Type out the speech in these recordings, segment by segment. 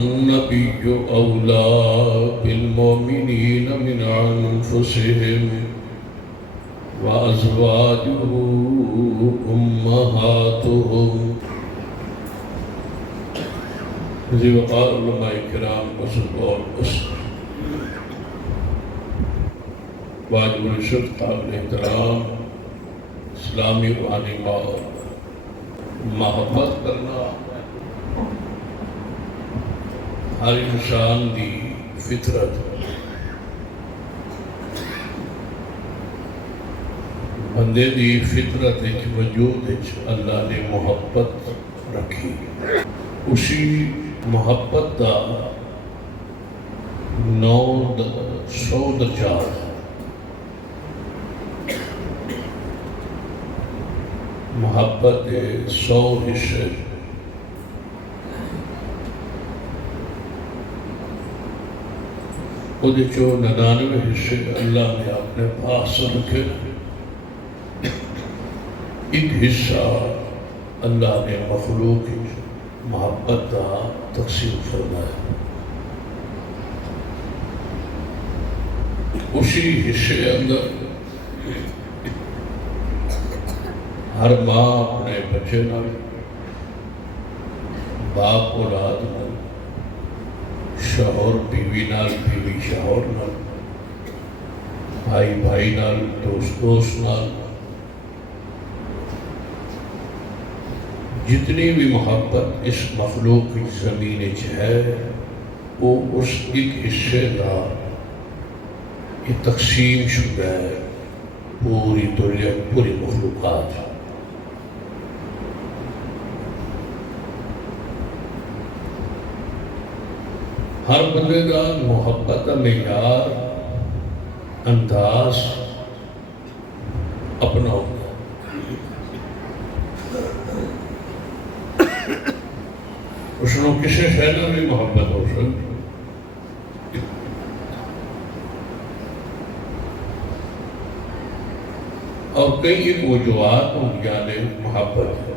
النبي أولى بالمؤمنين من أنفسهم وأزواجه أمهاتهم. وقال علماء کرام بزرگ اور واجب الشرط قابل احترام اسلامی تعلیمات محبت کرنا ہر انسان دی فطرت بندے دی فطرت وجود اللہ نے محبت رکھی. اسی محبت دا 900 درجات محبت کے 100 حصے وہ 99 حصے اللہ نے اپنے پاس رکھے. ایک حصہ اللہ نے مخلوق کی محبت کا تقسیم فرمایا. اسی حصے اندر ہر ماں اپنے بچے نال، باپ اولاد نال، شوہر بیوی نال، بیوی شوہر نال، بھائی بھائی نال، دوست نال، جتنی بھی محبت اس مخلوق کی زمین ہے وہ اس ایک حصے کا یہ تقسیم شدہ ہے پوری دنیا پوری مخلوقات. ہر بندے کا محبت کا معیار انداز اپنا ہوتا ہے. اس نے کسی شہر میں بھی محبت ہو سکتی. اور کئی ایک وجوہات ہوں یعنی محبت ہے.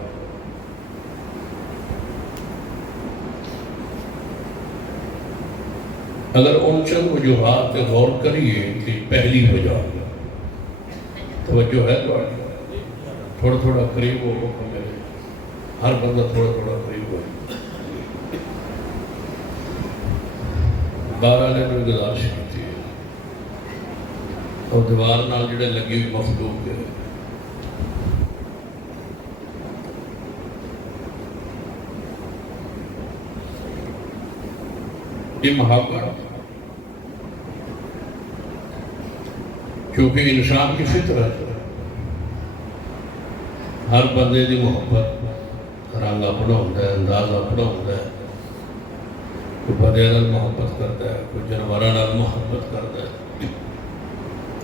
اگر ان چند وجوہات پہ غور کریے کہ پہلی وجہ توجہ ہے تھوڑا تھوڑا قریب ہو میرے، ہر بندہ تھوڑا تھوڑا قریب ہو. بارہ نے بھی گزارش کی تھی اور دیوار نال جڑے لگی ہوئی مخلوق ہے یہ محبت کیونکہ انسان کی فطرت ہر بندے دی محبت رنگ اپنا ہوتا ہے، انداز اپنا ہوتا ہے. کوئی بندے نال محبت کرتا ہے، کوئی جانوراں نال محبت کرتا ہے،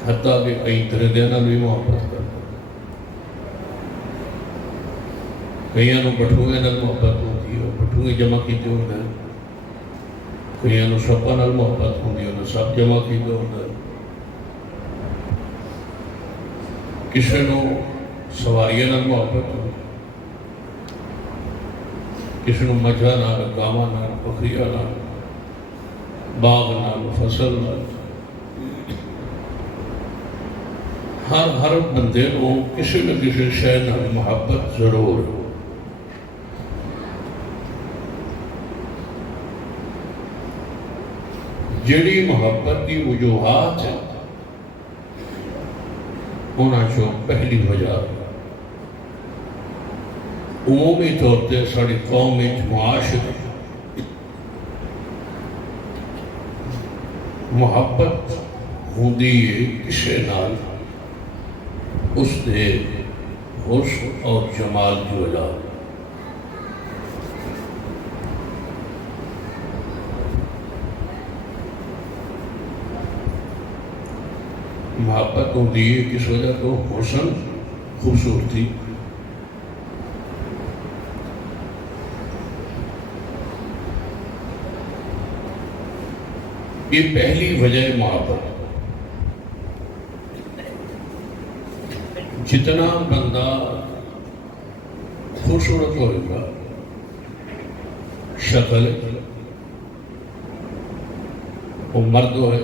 حتیٰ کہ کئی درندیاں نال بھی محبت کرتا ہے. کئیاں نوں بٹھوئے نال محبت ہوتی ہے، بٹھوئے جمع کیتے ہوندے ہیں. کئیاں نوں سپاں نال محبت ہوندی ہے، سب جمع کیتے ہوندے ہیں. کسی نوں سواریاں نال محبت ہوندی، کسی نوں مجھا نال، گاواں نال، بکریاں نال، باغ نال، فصل نال. ہر بندے کو کسی نہ کسی شے نال محبت ضرور ہو. جڑی محبت کی وجوہات ہیں انہاں چوں پہلی وجہ عمومی طور تے ساری قوم معاشرے محبت ہوندی ہے کسے نال اس دے حسن اور جمال کی وجہ. محبت ہوندی ہے کس وجہ تو حسن خوبصورتی. یہ پہلی وجہ محبت. جتنا بندہ خوبصورت ہوئے گا شکل وہ مرد ہوئے،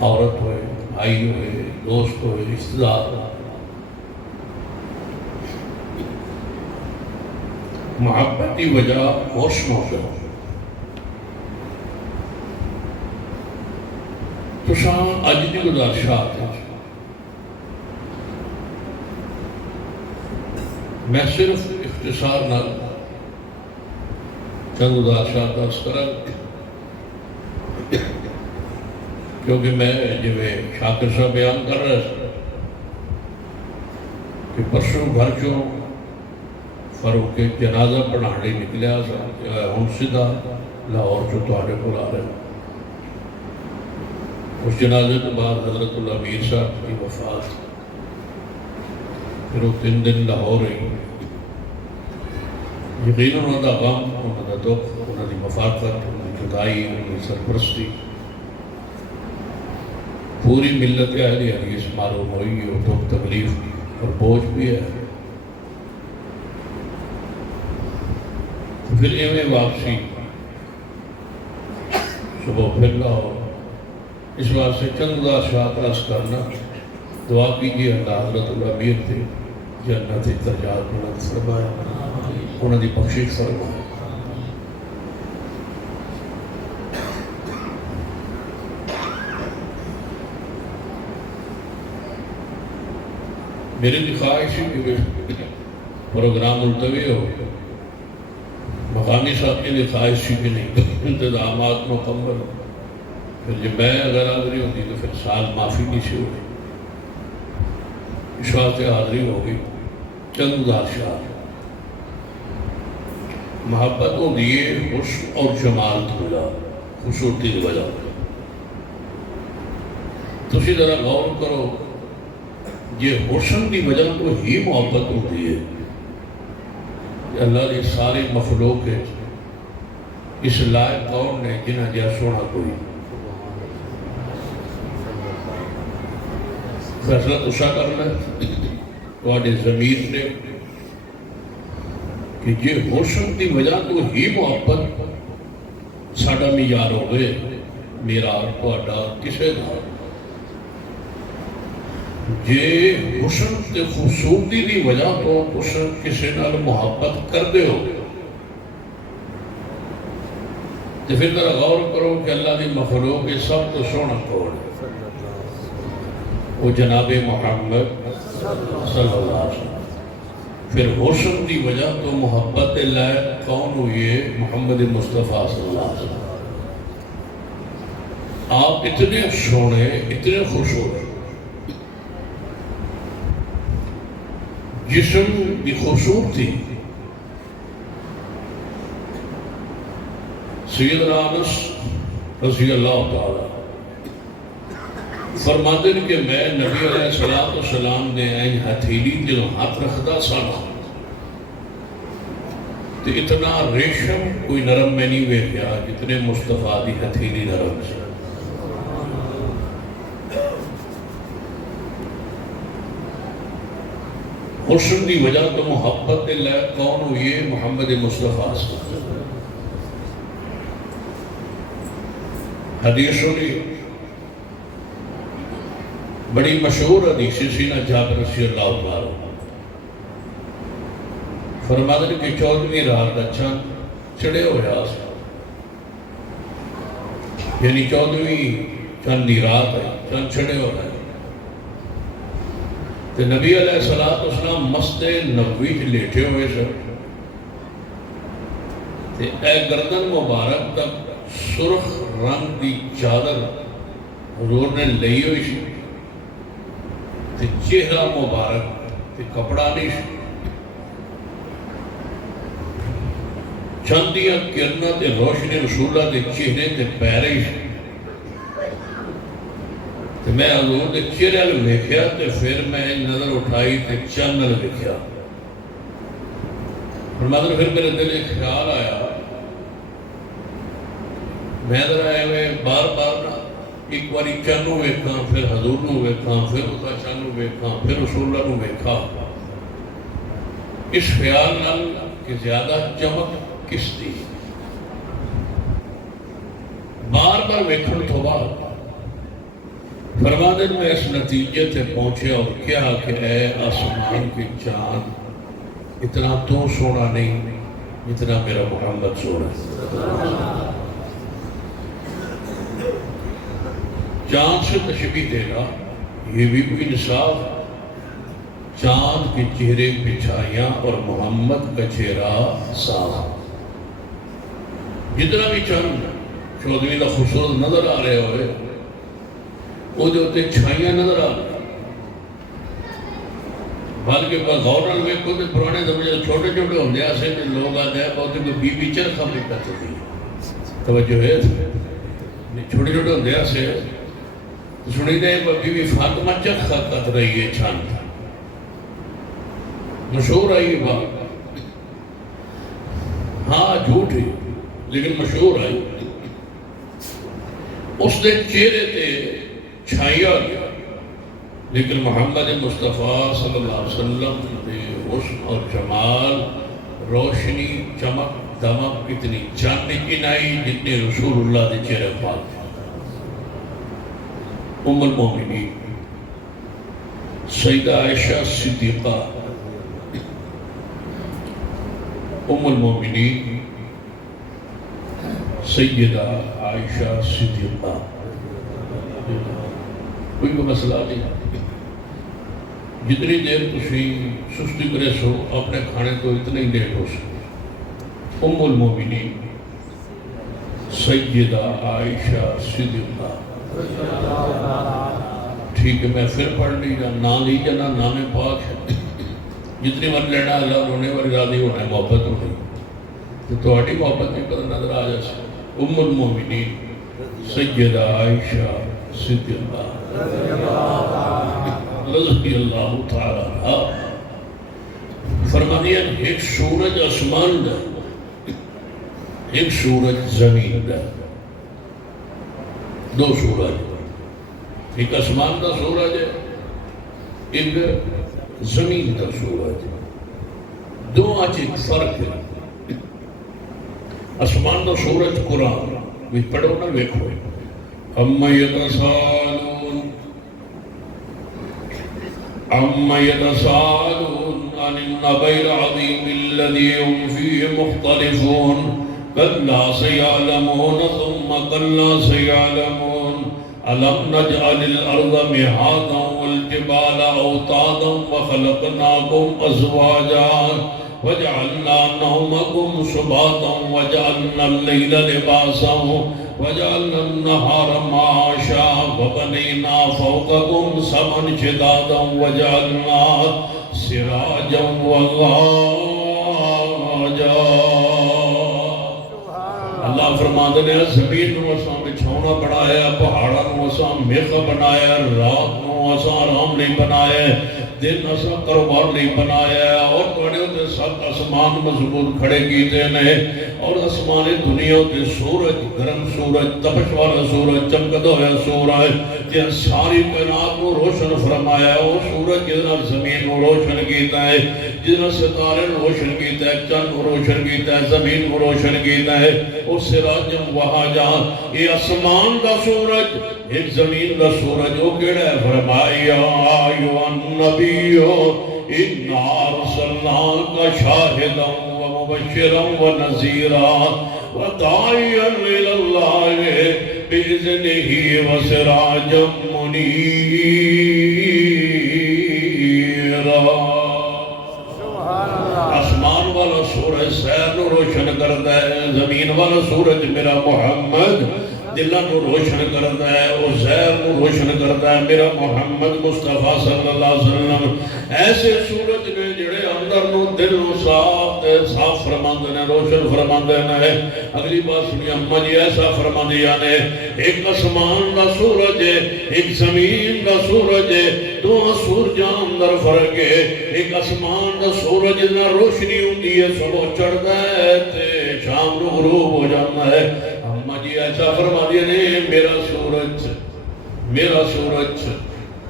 عورت ہوئے، بھائی ہوئے، دوست ہوئے، رشتہ دار ہوئے، محبت کی وجہ ہوش موجہ تو شاہ اج کی گزارشات ہیں میں صرف اختصار نہ چند گزارشات درس کرا کیونکہ میں جو شاکر صاحب بیان کر رہا تھا کہ پرسوں گھر چوں فاروق کے جنازہ پڑھانے نکلیا ہوں سیدھا لاہور چوں تواڈے کول آ رہے اس جنازے کے بعد حضرت اللہ امیر صاحب کی وفات پھر وہ 3 دن لاہور رہی یقیناً انہوں کا غم انہوں کا دکھ انہوں کی مفاقت انہوں کی جدائی انہوں کی سرپرستی پوری ملت اہل حدیث معلوم ہوئی اور دکھ تکلیف اور بوجھ بھی ہے پھر ایویں واپسی صبح پھر لاہور اس واسطے چند گزارشات عرض کرنا دعا کیجیے اللہ حضرت اللہ امیر تھے جنت درجات بلند فرمائے انہوں کی بخشش فرمائے میری خواہش ہے کہ پروگرام ملتوی ہو مقامی صاحب کی خواہش ہی کہ نہیں انتظامات مکمل ہو پھر جب میں اگر حاضری ہوتی تو پھر سال معافی نیچے ہوگی اس واسطے حاضری ہوگی چند گزارشات محبت کو دیے حسن اور جمال کی وجہ خوبصورتی کی وجہ تو اسی طرح غور کرو یہ حسن کی وجہ تو ہی محبت ہوتی ہے کہ اللہ نے ساری مخلوق ہے اس لائق کون نے جنہ جا سونا کوئی فیصلہ تسا کر لے تواڈے ضمیر نے کہ یہ حسن کی وجہ تو ہی محبت ساڈا معیار ہوئے میرا تواڈا کسے دا جے حسن تے خوبصورتی کی وجہ تو تسا کسے نال محبت کردے ہو تو پھر ذرا غور کرو کہ اللہ کی مخلوق یہ سب تو سونا کون ہے وہ جناب محمد صلی اللہ علیہ وسلم پھر حسن کی وجہ تو محبت لائق کون ہوئی ہے محمد مصطفیٰ صلی اللہ علیہ وسلم آپ اتنے سونے اتنے خوبصورت جسم کی خوبصورتی سیدنا انس رضی اللہ تعالی فرماتے ہیں کہ میں نبی علیہ السلام نے این ہتھیلی دل ہاتھ رکھتا سانا تو اتنا ریشم کوئی نرم میں نہیں ویکھیا جتنے مصطفیٰ دی ہتھیلی نرم سے حسن کی وجہ تو محبت لائق کون ہوئی ہے محمد مصطفیٰ سے حدیثوں نے بڑی مشہور حدیث سینہ جابر رضی اللہ تعالیٰ فرماتے ہیں کہ 14ویں رات کا چند چڑھے ہوئے آسمان یعنی 14ویں چند کی رات ہے چند چڑھے ہو رہے تو نبی علیہ السلام مسجد نبوی سے لیٹے ہوئے سر اے گردن مبارک تک سرخ رنگ کی چادر حضور نے لئی ہوئی سی تے چہرہ مبارک تے کپڑا نہیں سی چاندیاں کرنا تے روشنی رسولہ تے چہرے تے پیرے سی تے میں حضور دے چہرے لے ویکھیا تے پھر میں نظر اٹھائی تے چند لے ویکھیا فرماتے پھر میرے دل ایک خیال آیا میں ذرا ایویں بار بار نہ ایک باری چانو ویکھاں پھر حضور نو ویکھاں پھر اتا چانو ویکھاں پھر رسول اللہ نو ویکھاں اس خیال نال کہ زیادہ چمک کس دی بار ویکھن تو بعد فرماتے میں اس نتیجے تے پہنچے اور کیا کہ اے آسمان کی چاند اتنا تو سونا نہیں جتنا میرا محمد سونا ہے. چاند سے تشبیہ دینا یہ بھی کوئی انصاف. چاند کے چہرے پہ چھائیاں اور محمد کا چہرہ صاف. جتنا بھی چاند چودھویں کا خوبصورت نظر آ رہے ہوئے وہ جو ہوتے چھائیاں نظر آ رہے. بلکہ غور نال ویکھو تے پرانے زمانے چھوٹے چھوٹے ہوندے سے لوگ آتے ہیں بہت کوئی بی بی چرخا بھی کرتے تھے. توجہ ہے چھوٹے چھوٹے ہوندے سے سنی دے بی بی فاطمہ چرخا کت رہی ہے چھان مشہور آئی بات. ہاں جھوٹ ہے لیکن مشہور آئی. اس نے چہرے تے چھائیا گیا لیکن محمد مصطفیٰ صلی اللہ علیہ وسلم نے حسن اور جمال روشنی چمک دمک اتنی چاندنی کی نائی جتنے رسول اللہ نے چہرے پاک. ام المومنین سیدہ عائشہ صدیقہ ام المومنین سیدہ عائشہ صدیقہ. کوئی مسئلہ نہیں. جتنی دیر تسی سستی کرے سو اپنے کھانے کو اتنا ہی لیٹ ہو سکے. ام المومنین سیدہ عائشہ صدیقہ. ٹھیک ہے میں پھر پڑھ لی جا نام لی جانا نام پاک ہے. جتنی من لینا اللہ رونے والی راضی ہونا ہے محبت ہونا ہے تو تھوڑی محبت کی قدر نظر آ جا سکے. ام المومنین سیدہ عائشہ صدیقہ رضی اللہ تعالیٰ عنہ فرمانیاں ایک سورج آسمان دا ایک سورج زمین دا. دو سورج ایک آسمان دا سورج ہے ایک زمین دا سورج. دو آج ایک فرق ہے. آسمان دا سورج قرآن بھی پڑھو نہ ویکھو. اما یتسالون عن النبأ العظیم الذی هم فیہ مختلفون کلا سیعلمون ثم کلا سیعلمون ألم نجعل الأرض مهادا والجبال أوتادا وخلقناكم أزواجا وجعلنا نومكم سباتا وجعلنا الليل لباسا وجعلنا النهار معاشا وبنينا فوقكم سبعا شدادا وجعلنا سراجا وغاجا. اللہ فرماتے ہیں زمین نو اساں بچھونا بنایا, پہاڑاں نو اساں میخ بنایا, رات نو اساں آرام نہیں بنایا, دن اساں کاروبار نہیں بنایا, اور تواڈے تے سب آسمان مضبوط کھڑے کیتے نے, اور آسمان دنیا تے سورج گرم سورج تپش والا سورج چمکدا ہوا سورج جے ساری کائنات کو روشن فرمایا. وہ سورج جس نال زمین کو روشن کیتا ہے, جس نال ستارے کو روشن کیتا ہے, چند کو روشن کیتا ہے, زمین کو روشن کیتا ہے. اور سراجم وہاں جہاں یہ آسمان دا سورج ایک زمین دا سورج وہ کیڑا ہے فرمایا ایوہ النبیو اِنَّا أَرْسَلْنَاكَ شَاهِدًا وَمُبَشِّرًا وَنَذِيرًا وَدَاعِيًا إِلَى اللَّهِ بِإِذْنِهِ وَسِرَاجًا مُنِيرًا. آسمان والا سورج سیر نو روشن کرتا ہے, زمین والا سورج میرا محمد دلہ نو روشن کرتا ہے, وہ زہر نو روشن کرتا ہے میرا محمد مصطفیٰ صلی اللہ علیہ وسلم. ایسے سورج نے جڑے اندر نو دل نو صاف فرماندے نے, روشن فرماندے نے. اگلی بات سنی اماں جی ایسا فرماندیاں نے ایک آسمان دا سورج ہے ایک زمین دا سورج ہے, دو سورجاں اندر فرق ہے. ایک آسمان دا سورج نہ روشنی ہوتی ہے صبح چڑھتا ہے تے شام نو غروب ہو جاتا ہے. اماں جی ایسا فرما دیا نے میرا سورج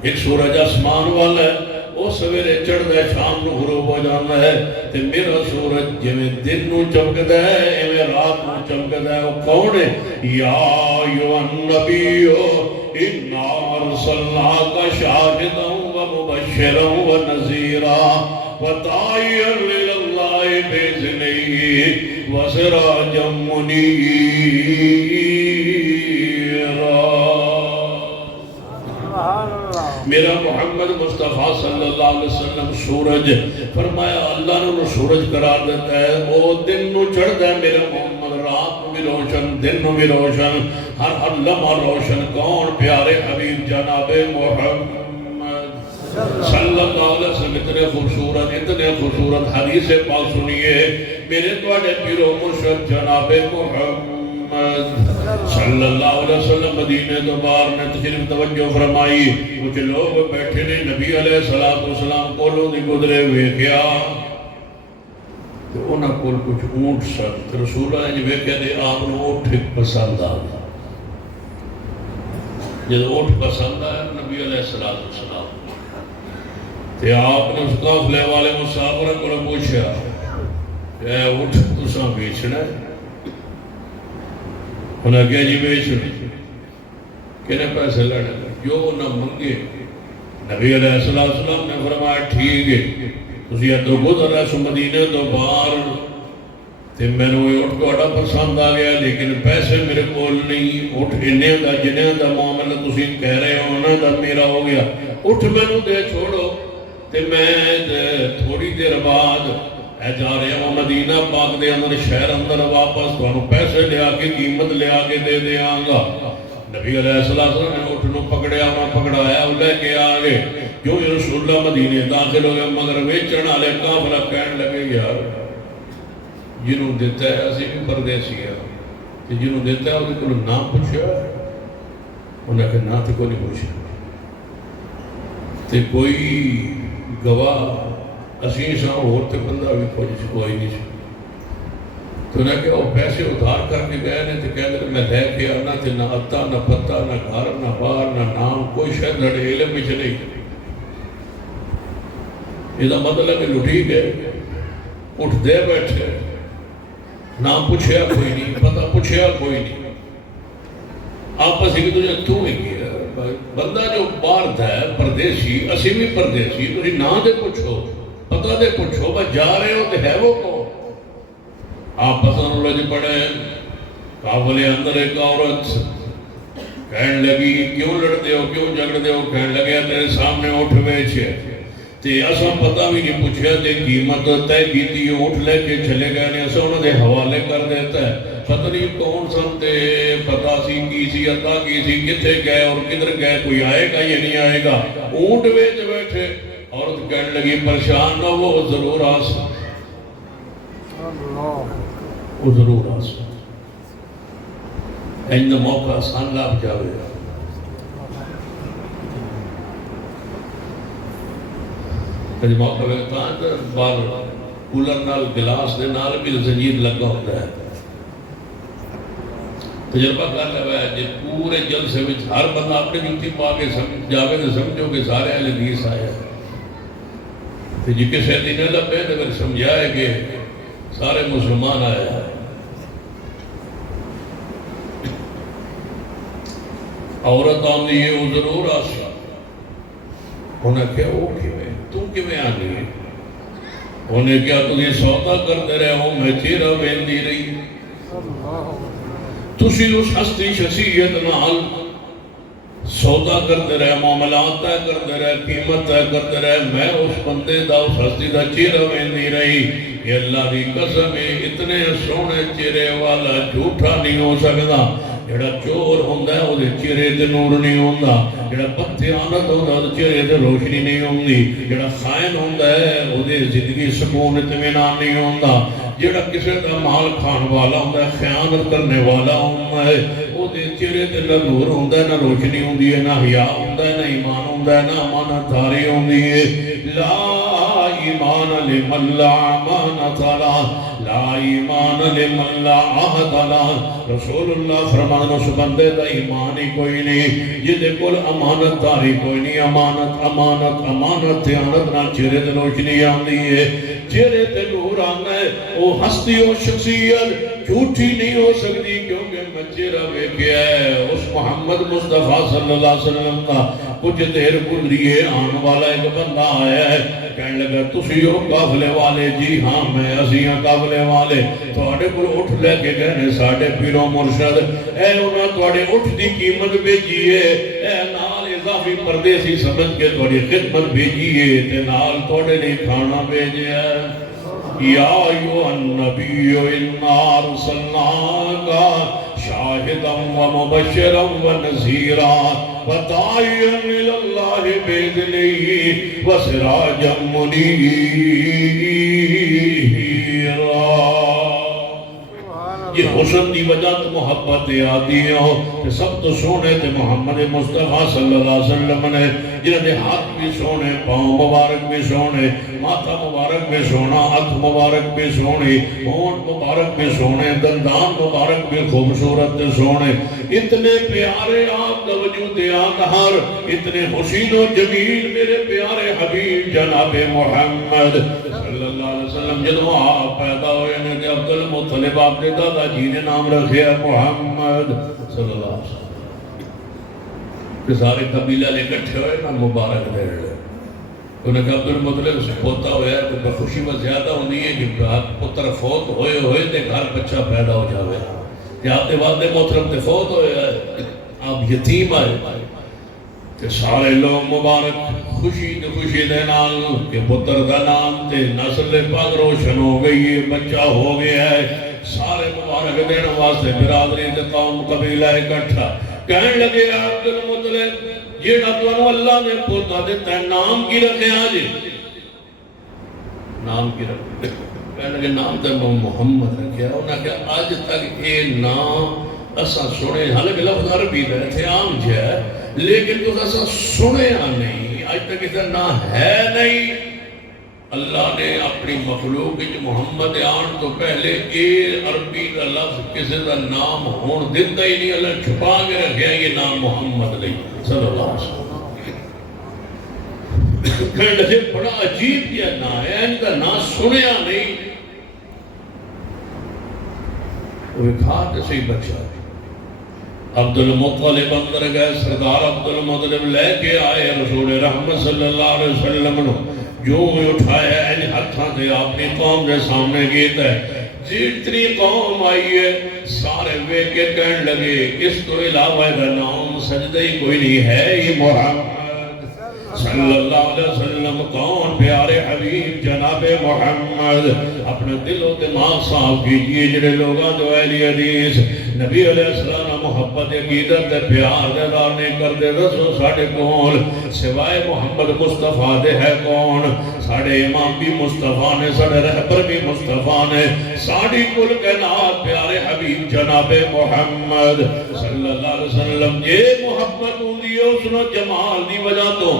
ایک سورج آسمان والا ہے, وہ سویرے چڑھتا ہے شام نو غروب ہو جاتا ہے تے میرا سورج جویں دن نو چمکدا ہے ایویں رات نو چمکدا ہے. وہ کون ہے؟ یا ایھا النبی انا ارسلناک شاہدا ومبشرا ونذیرا وداعیا الی اللہ باذنہ وسراجا منیرا. میرا محمد مصطفیٰ صلی اللہ علیہ وسلم سورج فرمایا اللہ نے انہوں سورج قرار دیتا ہے. وہ دن نو چڑھتا ہے میرا محمد رات نو بھی روشن دن نو بھی روشن ہر لمحہ روشن. کون؟ پیارے حبیب جناب محمد صلی اللہ علیہ وسلم. اتنے خوبصورت حدیث پاک سنیے میرے توڑے پیرو مرشد جناب محمد صلی اللہ علیہ وسلم. مدینہ تو باہر نے تشریف توجہ فرمائی. کچھ لوگ بیٹھے نے نبی علیہ السلام کولوں دی گزرے ویکھیا تو انہاں کول کچھ اونٹ سن. رسول اللہ نے ویکھیا تے آپ نوں اونٹ پسند آ گیا. جب اونٹ پسند آیا نبی علیہ السلام تے آپ نے اس قافلے والے مسافر کو پوچھا کہ اونٹ تساں بیچنا ہے؟ انہوں نے کہا جی بیچنا. کتنے پیسے لینے؟ جو نہ منگے. نبی علیہ السلام نے فرمایا ٹھیک ہے تسی ادھر گزر رہے سو مدینے تو باہر تے مینوں یہ اونٹ تہاڈا پسند آ گیا لیکن پیسے میرے کول نہیں. اونٹ انہاں دا جنہاں دا معاملہ تسی کہہ رہے ہو انہاں دا میرا ہو گیا. اونٹ مینوں دے چھوڑو تے میں تھوڑی دیر بعد جا رہے ہوں مدینہ پاک دے اندر شہر اندر واپس تانوں پیسے لیا کے قیمت لیا کے دے دیاں گا. نبی علیہ السلام نے اونٹ نوں پکڑیا انہاں پکڑایا لے کے آ گئے. جو رسول اللہ مدینے داخل ہو گئے مگر ویچن والے قافلہ کہنے لگے یار جنہوں دیتا ہے اسی بھی پردیسی ہے جنہوں دیتا ہے انہوں نے نام پوچھا. انہوں نے کہا نہ تو کوئی نہیں پوچھا تے کوئی گواہ اسی ساں اور تے بندہ بھی کوئی نہیں. تو انہوں نے کہا وہ پیسے ادھار کر کے گئے نے تو کہہ دے میں لے کے آنا تے نہ اتا نہ پتا نہ گھر نہ بار نہ نام کوئی شاید لڑے علم وچ نہیں. یہ مطلب ہے لٹھی گئے اٹھ دے بیٹھے نام پوچھیا کوئی نہیں پتہ پوچھیا کوئی نہیں. آپس ایک دوسرے تو ہی گیا بندہ جو باہر تھا پردیسی اسی بھی پردیسی تسی نام دے پوچھو پتہ دے پوچھو بس جا رہے ہو تو ہے وہ کون. آپ پسند لج پڑے قافلے اندر ایک عورت کہنے لگی کیوں لڑتے ہو کیوں جھگڑتے ہو. کہنے لگے تیرے سامنے اونٹ بیچے تے اساں پتہ بھی نہیں پوچھا تے قیمت طے کیتی اونٹ لے کے چلے گئے نے اساں انہاں دے حوالے کر دیتا ہے. پتہ نہیں کون سن تے پتہ سی کی سی عطا کی سی کتھے گئے اور کدھر گئے کوئی آئے گا یا نہیں آئے گا. اونٹ بیچ بیٹھے. عورت کہنے لگی پریشان نہ وہ ضرور آس وہ ضرور آس این موقع آسان لاب جاوے گا. کچھ موقع وقتا ہے بار کولر نال گلاس دے نال بھی زنجیر لگا ہوتا ہے. تجربہ کر لگا ہے جب پورے جلسے میں ہر بندہ اپنے جوتی پا کے جاوے تو سمجھو کہ سارے اہل حدیث آئے تو جی کسی دن لبے تو پھر سمجھائے کہ سارے مسلمان آئے ہیں. عورت آمدی ہے وہ ضرور آسا. انہیں کیا وہ کیویں تو کیویں آنی ہے. انہیں کیا تجھے سودا کرتے رہے ہوں میں چیرہ بیندی رہی تسی اس ہستی شخصیت نال سودا کرتے رہے معاملات طے کرتے رہے قیمت طے کرتے رہے. میں اس بندے دا اس ہستی دا چیرہ بیندی رہی. یہ اللہ دی قسم ہے اتنے سونے چہرے والا جھوٹا نہیں ہو سکتا. جڑا چور ہوندا ہے وہ چہرے تے نور نہیں ہوندا. جڑا بددیانت ہوندا ہے چہرے تے روشنی نہیں ہوندی. جڑا خائن ہوندا ہے وہ زندگی سکون اطمینان نہیں ہوندا. جڑا کسی دا مال کھان والا ہوندا ہے خیانت کرنے والا ہوندا ہے وہ چہرے تے نہ نور ہوندا ہے نہ روشنی ہوندی ہے نہ حیا ہوندا ہے نہ ایمان ہوندا ہے نہ امانت داری ہوندی ہے. لا ایمان لمن لا امانت لا لا ایمان لمن لا عہد لہ، رسول اللہ فرمان اس بندے دا ایمان ہی کوئی نہیں جدے کول امانت داری کوئی نہیں. امانت امانت امانت تھیانت نہ چہرے تے روشنی آندی ہے، چہرے تے نور آنا ہے. وہ ہستی و شخصیت جھوٹی نہیں ہو سکتی کیونکہ میں چہرہ ویکھیا ہے اس محمد مصطفیٰ صلی اللہ علیہ وسلم کا. کچھ دیر گزری ہے آن والا ایک بندہ آیا ہے، کہنے لگا تسی ہو قافلے والے؟ جی ہاں میں اسی ہاں قافلے والے. تواڈے کول اٹھ لے کے گئے نے ساڈے پیرو مرشد، اے انہاں تواڈے اٹھ دی قیمت بھیجی ہے، اے نال اضافی پردیسی سمجھ کے تواڈی خدمت بھیجی ہے تے نال تواڈے لیے کھانا بھیجیا ہے. یا ایھا النبی انا ارسلناک شاہدا ومبشرا ونذیرا وداعیا الی اللہ باذنہ وسراجا منیرا. یہ حسن دی وجہ تو محبت آدی ہو کہ سب تو سونے تے محمد مصطفیٰ صلی اللہ علیہ وسلم نے، جنہوں نے ہاتھ بھی سونے، پاؤں مبارک بھی سونے، ماتھا مبارک بھی سونا، ہاتھ مبارک بھی سونے، ہونٹ مبارک بھی سونے، دندان مبارک بھی خوبصورت سونے. اتنے پیارے آپ کا وجود آدھار، اتنے حسین و جمیل میرے پیارے حبیب جناب محمد صلی اللہ علیہ وسلم. جدو آپ پیدا ہوئے نے کہ عبد المطلب آپ نے دادا جی نے نام رکھے محمد صلی اللہ علیہ وسلم. کہ سارے قبیلہ لے کٹھے ہوئے نا مبارک دے رہے. انہوں نے کہا عبد المطلب سے پوتا ہویا ہے تو خوشی میں زیادہ ہوندی ہے کہ پتر فوت ہوئے ہوئے تے گھر بچہ پیدا ہو جاوے. کہ آپ نے والد محترم تے فوت ہوئے ہے، آپ یتیم آئے کہ سارے لوگ مبارک خوشی تے خوشی دے نال کہ پتر دا نام تے نسل پاک روشن ہو گئی ہے، بچہ ہو گیا ہے. سارے مبارک دینے واسطے برادری تے قوم قبیلہ اکٹھا کہنے لگے عبد المطلب جیڑا تو اللہ نے پوتا دیتا ہے نام کی رکھے آج؟ نام کی رکھے؟ کہنے لگے نام تے محمد رکھے. انہوں نے کہا آج تک اے نام اسا سنے، حالانکہ لفظ عربی رہے تھے عام جائے لیکن تو اسا سنے نہیں، آج تک اتنا نام ہے نہیں. اللہ نے اپنی مخلوق جو محمد آن تو پہلے اے عربی کا لفظ کسی کا نام ہون دیتا ہی نہیں، اللہ چھپا کے رکھے یہ نام محمد نہیں صلی اللہ علیہ وسلم. کہنے لگے بڑا عجیب کیا نام ہے، ان کا نام سنیا نہیں. وہ کھاتے سے ہی بچہ عبد المطلب اندر گئے، سردار عبد المطلب لے کے آئے رسول رحمت صلی اللہ علیہ وسلم نے جو اٹھایا ان ہتھاں دے اپنی قوم دے سامنے گیت ہے. جتنی قوم آئی ہے سارے وے کے کہنے لگے اس تو علاوہ دا نام سجدہ ہی کوئی نہیں ہے، یہ محمد صلی اللہ علیہ وسلم. کون پیارے حبیب جناب محمد. اپنے دل و دماغ صاف کیجئے جنہیں لوگاں جو اہل حدیث نبی علیہ السلام محبت عقیدت دے پیار دے دار نے کر دے رسو ساڑھے کون سوائے محمد مصطفیٰ دے ہے کون. ساڑھے امام بھی مصطفیٰ نے، ساڑھے رہبر بھی مصطفیٰ نے، ساڑھی کل کائنات پیارے حبیب جناب محمد صلی اللہ علیہ وسلم. یہ محبت ہوندی ہے اس نے جمال دی وجہ تو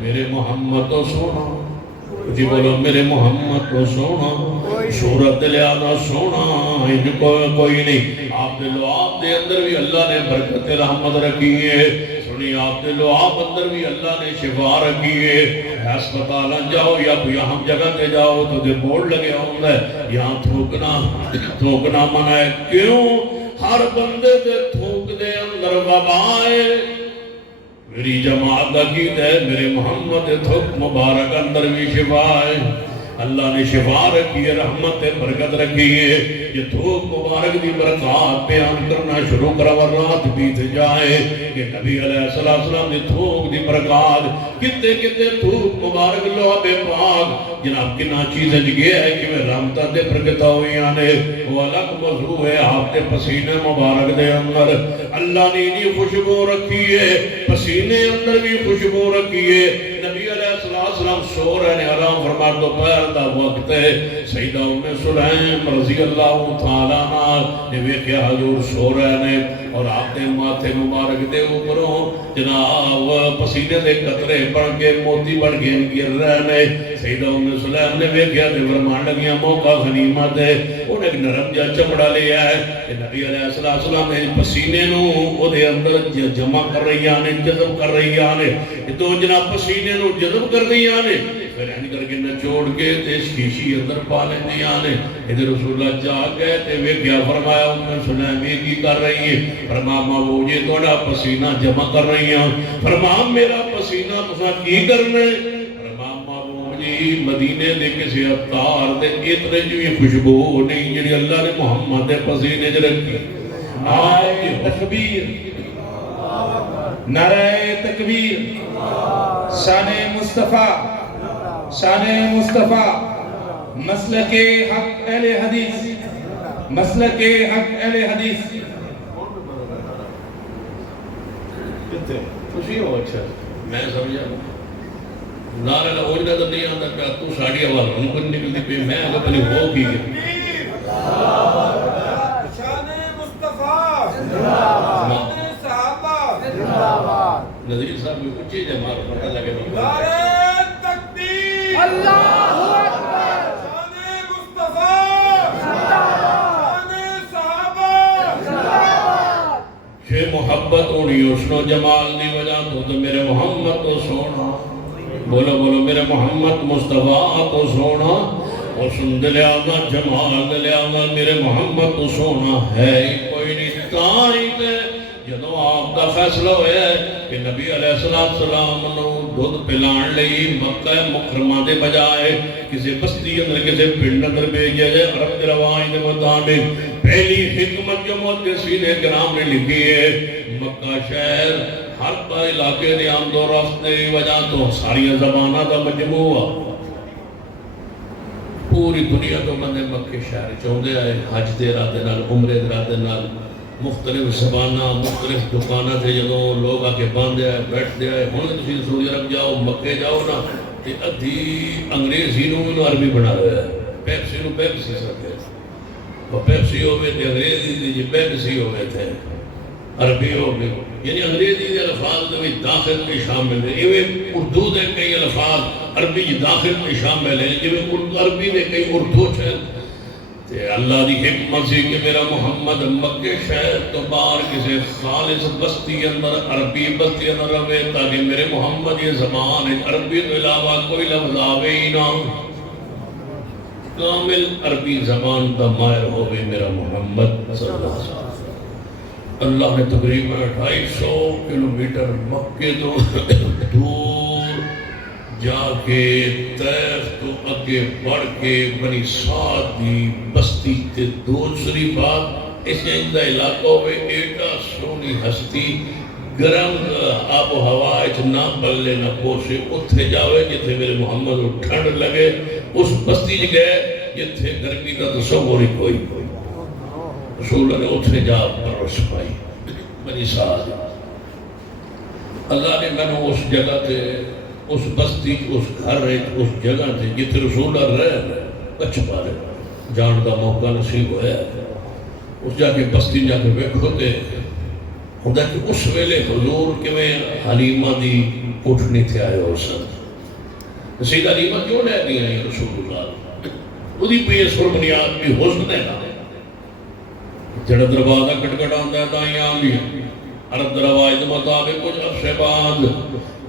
میرے محمد تو سونا، جی بولو میرے محمد تو سونا، صورت لہذا سونا ان کوئی نہیں. آپ دلو آپ دے اندر بھی اللہ نے برکت رحمت رکھی ہے. سنی آپ دلو آپ اندر بھی اللہ نے شفا رکھی ہے. ہسپتال جاؤ یا یہاں جگہ تے جاؤ تو دے بورڈ لگے ہوتا ہے یہاں تھوکنا منع ہے. کیوں؟ ہر بندے دے تھوک دے اندر وبا ہے. میری جماعت عقید ہے میرے محمد تھوک مبارک اندر بھی شفا ہے. اللہ نے شفا رکھی ہے، رحمت برکت رکھی ہے. یہ تھوک مبارک دی برکات بیان کرنا شروع کرا اور رات بیت جائے کہ نبی علیہ السلام دی تھوک دی برکات کتے کتے تھوک مبارک لعب پاک جناب کنا چیزیں گیا ہے کہ میں رحمتہ دے برکتہ ہوئی آنے وہ الگ موضوع ہے. آپ نے پسینے مبارک دے اندر اللہ نے انہی خوشبو رکھی ہے، پسینے اندر بھی خوشبو رکھی ہے. نبی علیہ السلام سو رہے ہیں، آرام فرما دوپہر دا وقت ہے. سیدہ ام سلیم رضی اللہ تعالیٰ عنہ نے ویکھیا حضور سو رہے ہیں اور آپ نے ماتھے مبارک دے اوپروں جناب پسینے دے قطرے بن کے موتی بن کے گر رہے ہیں. سیدہ ام سلیم نے ویکھیا تے فرمان لگیاں موقع غنیمت ہے. انہیں ایک نرم جا چمڑا لیا ہے کہ نبی علیہ السلام نے پسینے نو او دے اندر جمع کر رہی آنے جذب کر رہی آنے تو جناب پسینے نو جذب کر رہی آنے پھر این کر کے نچوڑ کے تے شیشی اندر پا لیں آنے ادھر رسول اللہ جا گئے تے وہ کیا فرمایا ام سلیمہ کی کر رہی ہے فرمایا وہ یہ توڑا پسینہ جمع کر رہی ہیں فرمایا میرا پسینہ تسا کی کرنے مدینے دے کسی ابتار دے اتنے جو یہ خوشبو نہیں جنہی اللہ نے محمد دے پسینے جو رکھی نعرہ تکبیر نعرہ تکبیر شان مصطفیٰ شان مصطفیٰ مسلک حق اہل حدیث مسلک حق اہل حدیث خوشی ہو اچھا میں سمجھا نعرہ لہوجنہ تو نہیں آتا کہ تو ساڑھی آواز ان کو نکلتی پہ میں اگر پہلے ہو کی گیا شان مصطفیٰ شان صحابہ نظیر صاحب میں کچھ چیز ہے مارو پتہ لگے نعرہ تکبیر اللہ اکبر شان مصطفیٰ شان صحابہ شے محبت ہونی حسن و جمال دی وجہ تو میرے محمد تو سونا بولو بولو میرے محمد مصطفیٰ تو سونا حسن دل آگا جمال دل آگا میرے محمد تو سونا ہے کوئی نہیں تائی تے جدو آپ کا فیصلہ ہویا ہے کہ نبی علیہ السلام نے دودھ پلان لئی مکہ مکرمہ دے بجائے کسی بستی اندر کسی پنڈ اندر بھیجے جائے عرب کے روائیں دے مطابق پہلی حکمت جو محدثین کرام نے لکھی ہے مکہ شہر ہر تا علاقے دے آمد و رفت دے وجہ تو ساری زبانہ دا مجموعہ پوری دنیا تو بندے مکہ شہر چوندے آئے حج دے رات نال عمرے دے رات نال مختلف زبانہ مختلف دکانہ تھے جدوں لوگ آکے باندھے آئے بیٹھ دے آئے ہونے تسی سعودی عرب جاؤ مکہ جاؤ نا تے ادھی انگریزی نو عربی بنا رہے ہیں پیپسی نو پیپسی سکے وہ پیپسی ہوئے تھے انگریزی دی جی پیپسی ہوئے تھے عربی ہوئے یعنی انگریزی دے الفاظ دے داخل میں شامل ہیں یہ اردو دے کئی الفاظ عربی داخل میں شامل ہیں جو عربی دے کئی اردو چھے تے اللہ دی حکمت سی کہ میرا محمد مکہ شہر تو باہر کسی خالص بستی اندر عربی بستی اندر روے تاکہ میرے محمد یہ زبان عربی تو علاوہ کوئی لفظ آوے ہی نہ کامل عربی زبان کا ماہر ہوئے میرا محمد صلی اللہ علیہ وسلم اللہ نے تقریباً 250 کلومیٹر مکہ تو دور جا کے طیف تو اگے بڑھ کے بنی سعد دی بستی تے دوسری بات اس اندہ علاقوں میں ایٹا سونی ہستی گرم آب و ہوا نہ بلے نہ پوشے اتھے جاوے جتھے میرے محمد کو ٹھنڈ لگے اس بستی گئے جتھے گرمی کا تصور ہی کوئی رسول نے اتھے جا پرورش پائی بنی سعد اللہ نے میں نے اس جگہ تے اس بستی اس گھر اس جگہ تے جتھے رسول رہے کچھ پارے جان کا موقع نصیب ہویا اس جا کے بستی جا کے بیٹھوتے ہوتا کہ اس ویلے حضور کے میں حلیمہ دی اٹھنی تھے آئے ہو سن سیدہ حلیمہ کیوں لے دیا ہے رسول اللہ وہ دی پہ سر بنیاد بھی حسن ہے نا جڑا دروازہ کٹکٹا ہوتا ہے تائیں آمدی عرب دروائز مطابق کچھ عرصے بعد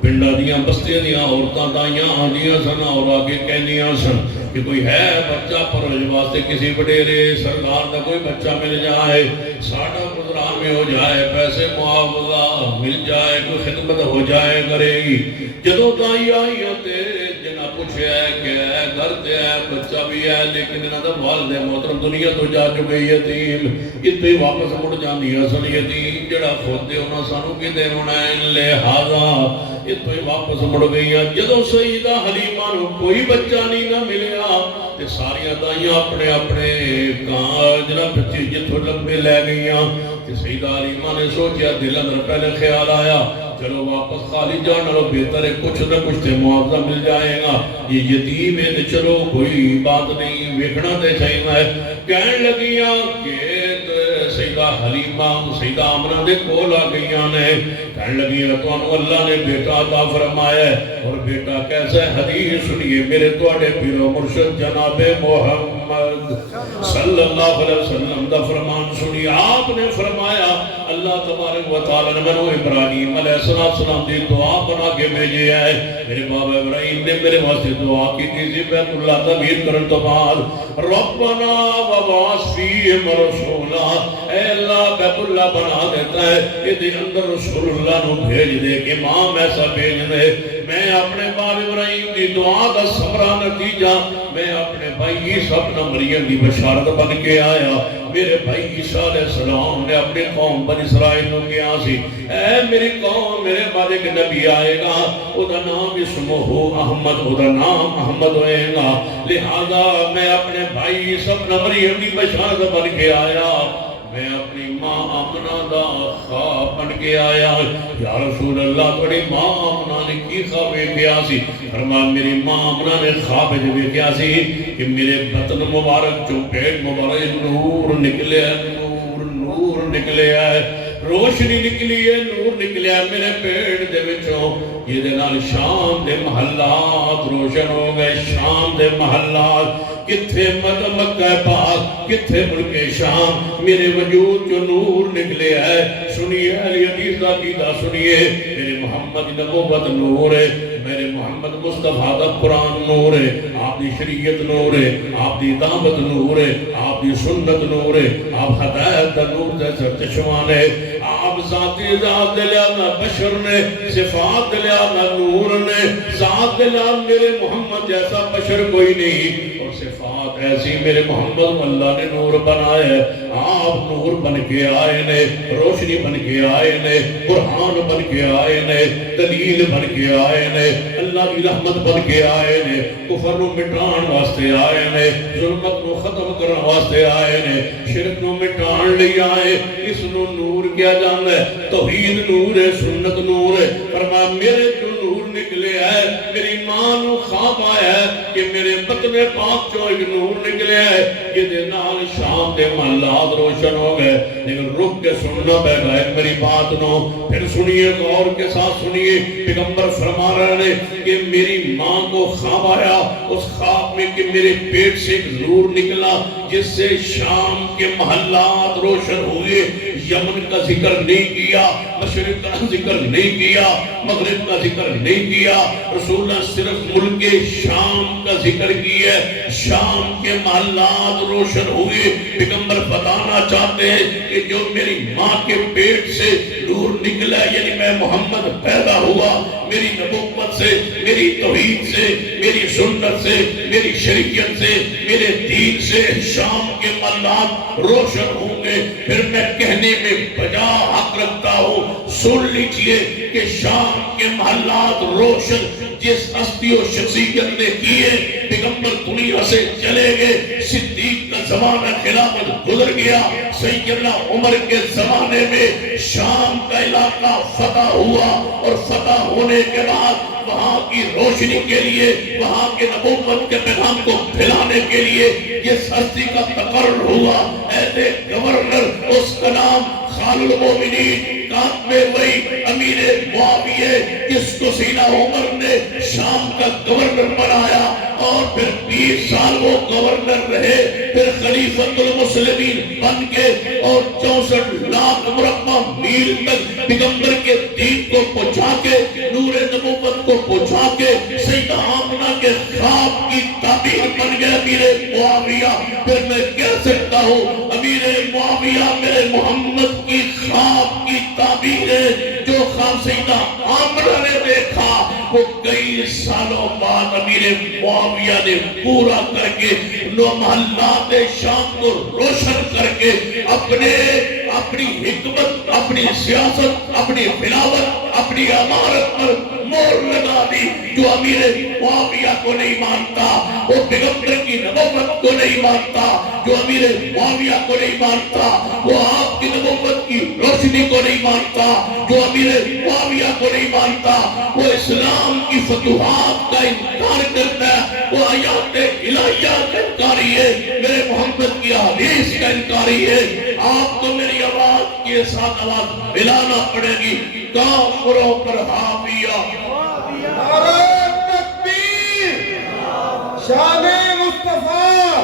پنڈا دیاں بستیاں دیاں عورتاں تائیں آدیاں سن اور آگے کہنیاں سن کہ کوئی ہے بچہ پروج واسطے کسی وڈیرے سرکار دا کوئی بچہ مل جائے ساڑھا گزران میں ہو جائے پیسے معاوضہ مل جائے کوئی خدمت ہو جائے کرے گی جدوں تائیں آئیاں تے جنہ پوچھے ہے کہ ہے گھر تے ہے بچہ بھی ہے لیکن انہاں دا والد محترم دنیا تو جا چکے یتیم اتنے ہی واپس مڑ جاندی اصل یتیم جڑا خود دے انہاں سانو کی دین ہونا ہے لہذا اتنے ہی واپس مڑ گئی ہیں جدوں سیدہ حلیمہ نو کوئی بچہ نہیں نہ ملیا تے ساریاں دائیاں اپنے اپنے جناب بچے جتھوں لمبے لے گئیاں تے سیدہ حلیمہ نے سوچیا دل اندر پہلے خیال آیا چلو واپس خالی جانا لو بہتر ہے کچھ نہ کچھ تے معاوضہ مل جائے گا یہ یتیم ہے چلو کوئی بات نہیں ویکھنا تے چاہیے ہے کہن لگیاں کہ سیدہ حلیمہ سیدہ آمنہ دے کول آ گئیاں نے کہن لگیاں تو انہوں اللہ نے بیٹا عطا فرمایا ہے اور بیٹا کیسا ہے حدیث سنیے میرے توڑے پیر و مرشد جناب محمد محمد صلی اللہ علیہ وسلم دا فرمان سنی. آپ نے فرمایا اللہ تبارک و تعالی نے منو ابراہیم علیہ السلام دی دعا بنا کے بھیجے ہے. میرے بابا ابراہیم نے میرے واسطے دعا کی تھی بیت اللہ تعمیر کرن تو بعد ربنا وبعث فیہم رسولا, اے اللہ بیت اللہ بنا دیتا ہے یہ اندر رسول اللہ نو بھیج دے, امام ایسا بھیج دے. میں اپنے باپ ابراہیم دی دعا دا ثمرہ نتیجہ میں اپنے بھائی عیسیٰ ابن مریم دی بشارت بن کے آیا. میرے بھائی عیسیٰ علیہ السلام نے اپنے قوم بن اسرائیل کو کیا سی, اے میری قوم میرے بعد ایک نبی آئے گا, او دا نام اسمہ احمد, او دا نام احمد ہوئے گا. لہذا میں اپنے بھائی عیسیٰ ابن مریم دی بشارت بن کے آیا, میں اپنی ماں آمنہ دا خواب بن کے آیا. یا رسول اللہ تھوڑی ماں آمنہ نے کی خواب کیا سی؟ فرمایا میری ماں آمنہ نے خواب جو کیا سی کہ میرے بطن مبارک جو پیٹ مبارک نور نکلے, نور نکلے ہے, روشنی نکلی ہے, نور نکلیا میرے پیٹ دے وچوں. یہ دے نال شام دے محلات روشن ہو گئے. شام دے محلات کتھے مکہ پاک, کتھے ملک شام, میرے وجود جو نور نکلے ہے. سنیے اہل حدیث دا عقیدہ سنیے, میرے محمد نبوت نور ہے, میرے محمد مصطفیٰ دا قرآن نور ہے, آپ دی شریعت نور ہے, آپ دی دعوت نور ہے, آپ دی سنت نور ہے, آپ ہدایت دا نور دے سر چشمان ہے. آپ ذاتی ذات دلیا نہ بشر نے, صفات دلیا نہ نور نے, ذات دلیا میرے محمد جیسا بشر کوئی نہیں, اور صفات ایسی میرے محمد اللہ نے نور بنائے ہے. آپ نور بن کے آئے نے, روشنی بن کے آئے نے, قرآن بن کے آئے نے, دلیل بن کے آئے نے, اللہ کی رحمت بن کے آئے نے, کفر نو مٹان واسطے آئے نے, ظلمت نو ختم کرنے واسطے آئے نے, شرک نو مٹان لئی آئے. اس نو نور کیا جانا ہے, توحید نور ہے, سنت نور ہے. فرمایا میرے جو نور نکلے ہے, میری ماں نو خواب آیا ہے کہ میرے بطن پاک جو ایک نور نکلے ہے, یہ دے نال شام دے محلات روشن ہو گئے. لیکن رک کے سننا پہ گا ایک میری بات نو, پھر سنیے غور کے ساتھ سنیے. پیغمبر فرما رہے ہیں کہ میری ماں کو خواب آیا, اس خواب میں کہ میرے پیٹ سے ایک نور نکلا جس سے شام کے محلات روشن ہوئے. یمن کا ذکر نہیں کیا, مشرق کا ذکر نہیں کیا, مغرب کا ذکر نہیں کیا, رسول اللہ صرف ملک شام کا ذکر کیا. شام کے محلات روشن ہوئے. پیغمبر بتانا چاہتے ہیں کہ جو میری ماں کے پیٹ سے نور نکلا, یعنی میں محمد پیدا ہوا, میری نبوت سے, میری توحید سے, میری سنت سے, میری شریعت سے, میرے دین سے شام کے محلات روشن ہوں گے. پھر میں کہنے میں بجا حق رکھتا ہوں, سن لیجئے کہ شام کے محلات روشن جس ہستی و شخصیت نے کیے. پیغمبر دنیا سے چلے گئے, صدیق کا زمانہ خلافت گزر گیا, سیدنا عمر کے زمانے میں شام کا علاقہ فتح ہوا, اور فتح ہونے کے بعد وہاں کی روشنی کے لیے, وہاں کے نبوت کے پیغام کو پھیلانے کے لیے جس ہستی کا تقرر ہوا, ایسے گورنر, اس کا نام خالد المومنین کاتب وحی امیر معاویہ, جس کو سیدنا عمر نے شام کا گورنر بنایا, اور پھر 20 سال وہ گورنر رہے. پھر خلیفۃ المسلمین بن کے, اور 64 لاکھ مربع میل تک پیغمبر کے دین کو پہنچا کے, نور نبوت کو پہنچا کے, سیدہ آمنہ کے خواب کی تعبیر بن گیا امیر معاویہ. پھر میں کہہ سکتا ہوں امیر معاویہ میرے محمد کی خواب کی تعبیر ہے. جو خواب سیدہ آمنہ نے دیکھا وہ کئی سالوں بعد امیر معاویہ نے پورا کر کے نو محلات شام کو روشن کر کے اپنی حکمت, اپنی سیاست, اپنی خلافت, اپنی امارت پر مور لگا دی. جو امیر معاویہ کو نہیں مانتا وہ پیغمبر کی نبوت کو نہیں مانتا, جو امیر معاویہ کو نہیں مانتا وہ آپ کی نبوت کی روشنی کو نہیں مانتا, جو امیر معاویہ کو نہیں مانتا وہ اسلام کی فتوحات کا انکار کرتا ہے, وہ آیات الہیہ کا انکاری ہے, میرے محمد کی حدیث کا انکاری ہے. آپ کو میری آواز کے ساتھ آواز ملانا پڑے گی, کافروں پر حاویہ. نعرہ تکبیر, شان مصطفیٰ,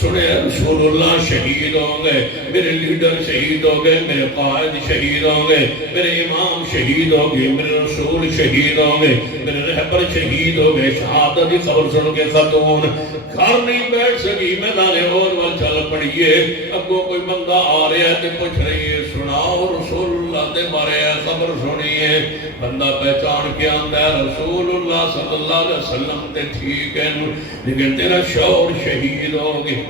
سنے رسول اللہ شہید ہوں گے، میرے لیڈر شہید ہو گئے، میرے قائد شہید ہوں گے، میرے امام شہید ہوں گے، میرے رسول شہید ہوں گے، میرے رہبر شہید ہو گئے۔ شہادت کی خبر سن کے خاتون گھر نہیں بیٹھ سکی، میدان اور وال چل پڑیے۔ اگوں کوئی بندہ آ رہا ہے تے پوچھ رہی ہے سناؤ رسول اللہ دے بارے خبر سنیے۔ بندہ پہچان کے آندا ہے رسول اللہ صلی اللہ علیہ وسلم تے ٹھیک ہے لیکن تیرا شوہر شہید ہو گئے۔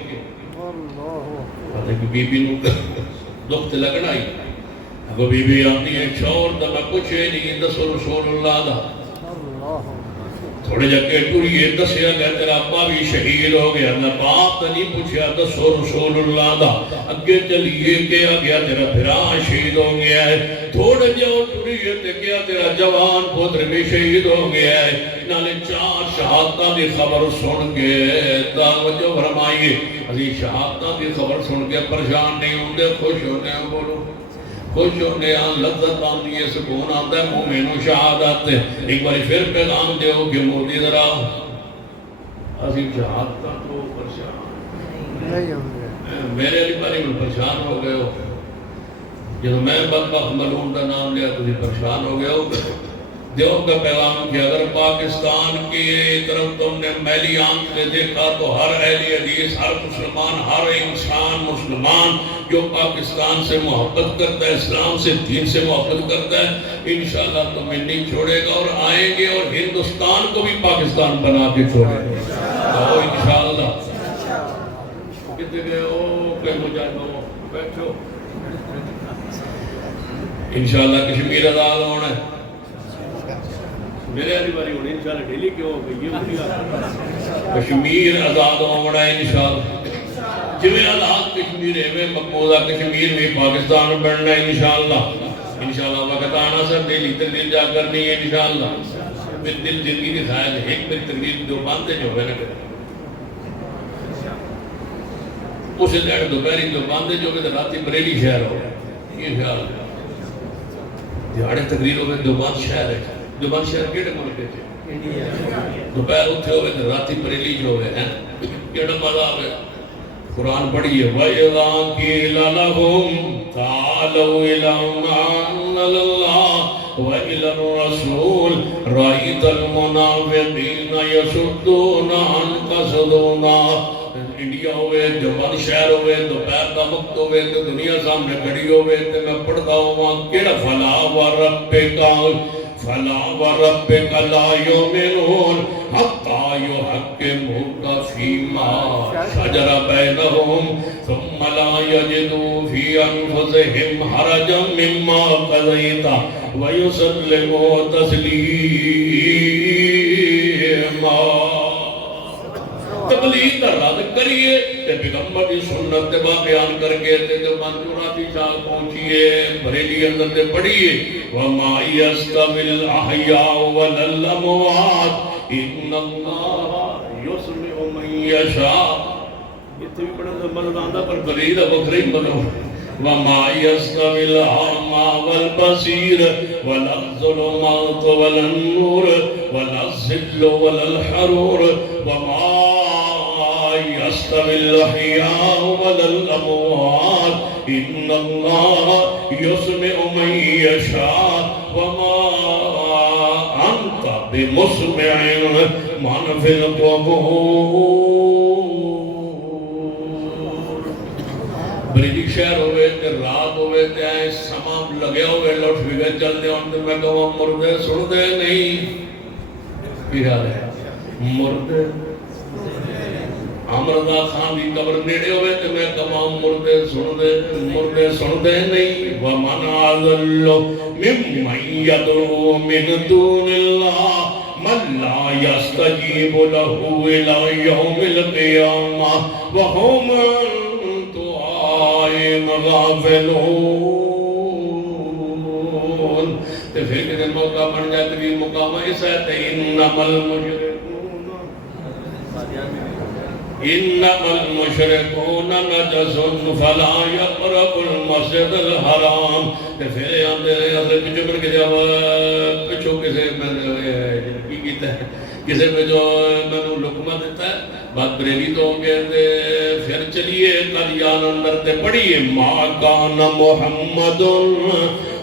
بی بی نو دکھ لگنا ہی اگو بی بی آتی ہے شوہر دا میں پوچھے نہیں دسو رسول اللہ دا۔ تھوڑے جگہ ٹوریے دسیا گیا تیرا ابا بھی شہید ہو گیا، نہ باپ نہیں پوچھا دسو رسول اللہ دا۔ اگے چلیے کیا گیا تیرا بھرا شہید ہو گیا ہے۔ تھوڑے جو ٹوریے تے کیا تیرا جوان پتر بھی شہید ہو گیا ہے۔ نالے 4 شہادتاں دی خبر سن کے توجہ فرمائیے، اسی شہادتاں دی خبر سن کے پریشان نہیں ہوندے، خوش ہونے ہیں۔ بولو خوش ہونے ہیں، لذت آندی ہے، سکون آتا ہے مومن و شہادت۔ ایک باری پھر پیغام دیو کہ مودی ذرا اسی شہادتاں تو پریشان میرے علی باری میں پریشان ہو گئے ہو۔ جب میں بدبخت ملعون کا نام لیا تو پریشان ہو گئے ہو۔ دیو کا پیغام کہ اگر پاکستان کی طرف تم نے میلی آنکھ سے دیکھا تو ہر اہل حدیث، ہر مسلمان، ہر انسان مسلمان جو پاکستان سے محبت کرتا ہے، اسلام سے، دین سے محبت کرتا ہے، انشاءاللہ تمہیں نہیں چھوڑے گا اور آئیں گے اور ہندوستان کو بھی پاکستان بنا کے چھوڑیں گے۔ تو انشاءاللہ کتے گئے ہو کہ مجاہدوں بیٹھو، انشاءاللہ کشمیر آزاد ہونا ہے۔ میرے علی باری ہونے انشاءاللہ ڈیلی کیوں ہو گئی یہ کشمیر آزاد ہونا ہے انشاءاللہ۔ جویں آزاد کشمیر ہے میں مقبوضہ کشمیر میں پاکستان بننا ہے انشاءاللہ۔ انشاءاللہ وقت آنا سر دلی تقریر جا کرنی ہے انشاءاللہ۔ پھر دل زندگی کی خیال ہے ایک میں تقریر دو باندھے جو ہے نا کریں اسے دیکھ دوپہری دو باندھے جو کہ راتی بریلی شہر ہو یہ خیال ہے۔ دیہاڑے تقریر ہوئے دو باندھ شہر ہے، دو باندھ شہر کیڑے ملک ہے؟ دوپہر اٹھے ہوئے تو راتی بریلی جو ہوئے ہیں کیڑا مزہ آئے۔ قرآن پڑھئے وَإِذَا قِيلَ لَهُمْ تَعَالَوْا إِلَىٰ مَا أَنزَلَ اللَّهُ وَإِلَى الرَّسُولِ رَأَيْتَ الْمُنَافِقِينَ يَصُدُّونَ عَنْكَ صُدُودًا۔ انڈیا ہوئے، دیوبند شہر ہوئے، دوپہر کا وقت ہوئے تو دنیا سامنے کھڑی ہوئے تو میں پڑھتا ہوں کیڑا فلا وربک لا یؤمنون حتی یحکموک فیما شجر بینہم ثم لا یجدوا فی انفسہم حرجا مما قضیت ویسلموا تسلیما۔ تبلیغ کا رد کریے تے پیغمبر کی سنت تے بیان کر کے تے منظوراتی شاہ پہنچیے بریلی اندر تے پڑھیے وَمَا يَسْتَوِي الْأَحْيَاءُ وَلَا الْأَمْوَاتُ إِنَّ اللَّهَ يُسْمِعُ مَن يَشَاءُ۔ یہ تو بھی بڑا زبان آندا پر بریدہ بکری بنو وَمَا يَسْتَوِي الْأَعْمَى وَالْبَصِيرُ وَلَا الظُّلُمَاتُ وَلَا النُّورُ وَلَا الظِّلُّ وَلَا الْحَرُورُ وَمَا يَسْتَوِي الْأَحْيَاءُ وَلَا الْأَمْوَاتُ إِنَّ اللَّهَ يُسْمِعُ مَن يَشَاءُ وَمَا أَنْتَ بِمُسْمِعٍ مَّن فِي الْقُبُورِ۔ بریلی شہر ہوئے تے رات ہوئے تے آئے سما لگے ہوئے لوٹ فگے چل دے ہوں تے میں کہوں مردے سن دے نہیں کی حال ہے مردے عمرضہ خان دی قبر نیڑے ہوئے تے میں کہوں مردے سن دے نہیں وَمَنْ عَذَلُّ مِمَّنْ يَدْعُو مِن دُونِ اللَّهِ مَنْ لَا يَسْتَجِيبُ لَهُ إِلَىٰ يَوْمِ الْقِيَامَةِ وَهُمْ غافلون۔ تو پھر کدھے موقع بن جائے تبھی مقام اس ہے انما المشرکون نجس فلا یقربوا المسجد الحرام۔ تو پھر آندے رہے پچھو پر کے جب پچھو کسے میں نے کی کیتا ہے کسے میں جو میں نے لقمہ دیتا ہے بعد بریلی تو کہتے پھر چلیے قدیان اندر تے پڑھیے ما کان محمد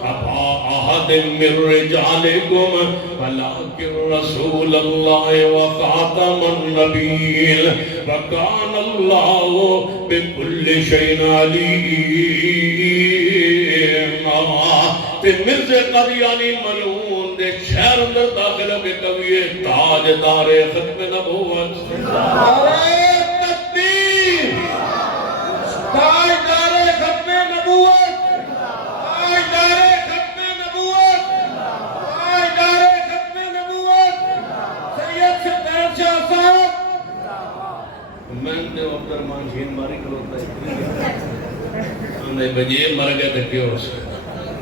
ابا احد من رجالکم ولکن رسول اللہ وخاتم النبیین وکان اللہ بکل شیء علیم تے مرزا قادیانی ملعون دے شہر اندر داخل ہو کے کبھی تاجدار ختم نبوت نعرہ تکبیر تاجدار ختم نبوت تاجدار ختم نبوت تاجدار ختم نبوت سید ستار شاہ صاحب میں نے عبد الرحمن شین ماری کروتا ہے ہمیں بجے مر گئے تھے کیوں سے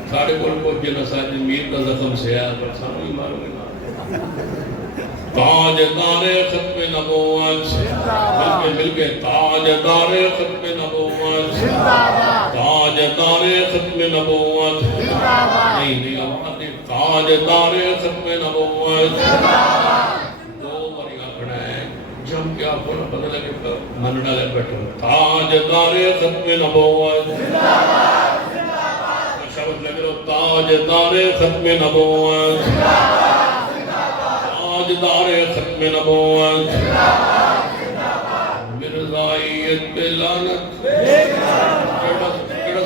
ساڑھے کول پہنچے نہ ساجد میر کا زخم سے آیا پر سانو ہی مارو گے تاجدار ختم نبوت مل کے تاجدار ختم نبوت تاجدار ختم نبوت نہیں آواز نہیں تاجدار ختم نبوت دو باری آکھنا ہے جم کے آپ کو نہ پتہ لگے من ڈالے بیٹھو تاجدار ختم نبوت شبت لگ رہو تاجدار ختم نبوت تاجدار ختم نبوت مرزائیت پہ لعنت کیڑا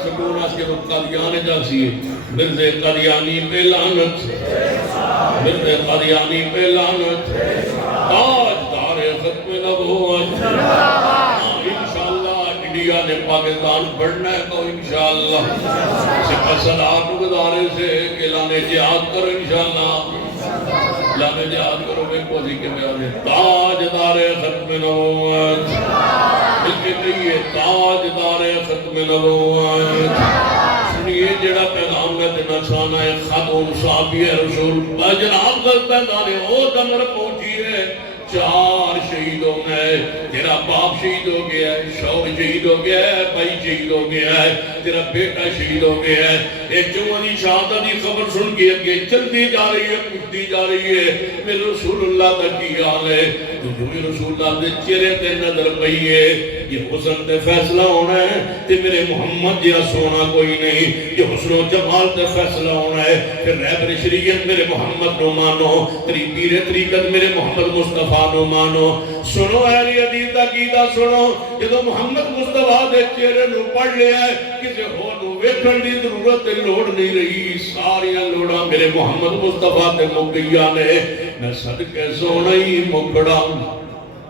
سکون آس کے وقت قادیانے جا سیئے مرزا قادیانی پہ لعنت مرزا قادیانی پہ لعنت تاجدار ختم نبوت انشاءاللہ انڈیا نے پاکستان بڑھنا ہے تو انشاءاللہ سکھا صلاح گزارے سے کہ لانے جہاد کرو انشاءاللہ لانے جہاد کرو میں کوزی کے بیانے تاجدار ختم نبوت مل کے کہیے تاجدار ختم نبوت سنیے جڑا پیغام میں دینا چاہنا ہے خاتون صحابی رسول جناب غلط پیدانے ہو دمر پہنچی ہے 4 شہید ہو گئے تیرا باپ شہید ہو گیا ہے شوہر شہید ہو گیا ہے بھائی شہید ہو گیا ہے تیرا بیٹا شہید ہو گیا ہے ایک جوانی شہادت کی خبر سن کے اگے چلتی جا رہی ہے پوچھتی جا رہی ہے میرے رسول اللہ تک کی حال ہے تو جو بھی رسول اللہ دے چہرے تے نظر پئی ہے یہ حسن تے فیصلہ ہونا ہے تے میرے محمد جہاں سونا کوئی نہیں یہ حسن و جمال تے فیصلہ ہونا ہے پھر رہبر شریعت میرے محمد نو مانو تری پیر طریقت میرے محمد مصطفیٰ نو مانو سنو اہل حدیث دا قیدہ سنو جدو محمد مصطفیٰ دے چہرے نو پڑھ لیا ہے کسی ہو نو ویکھن دی ضرورت لوڑ نہیں رہی ساریاں لوڑاں میرے محمد مصطفیٰ تے مکیہ نے میں صدقے سونا ہی مکڑا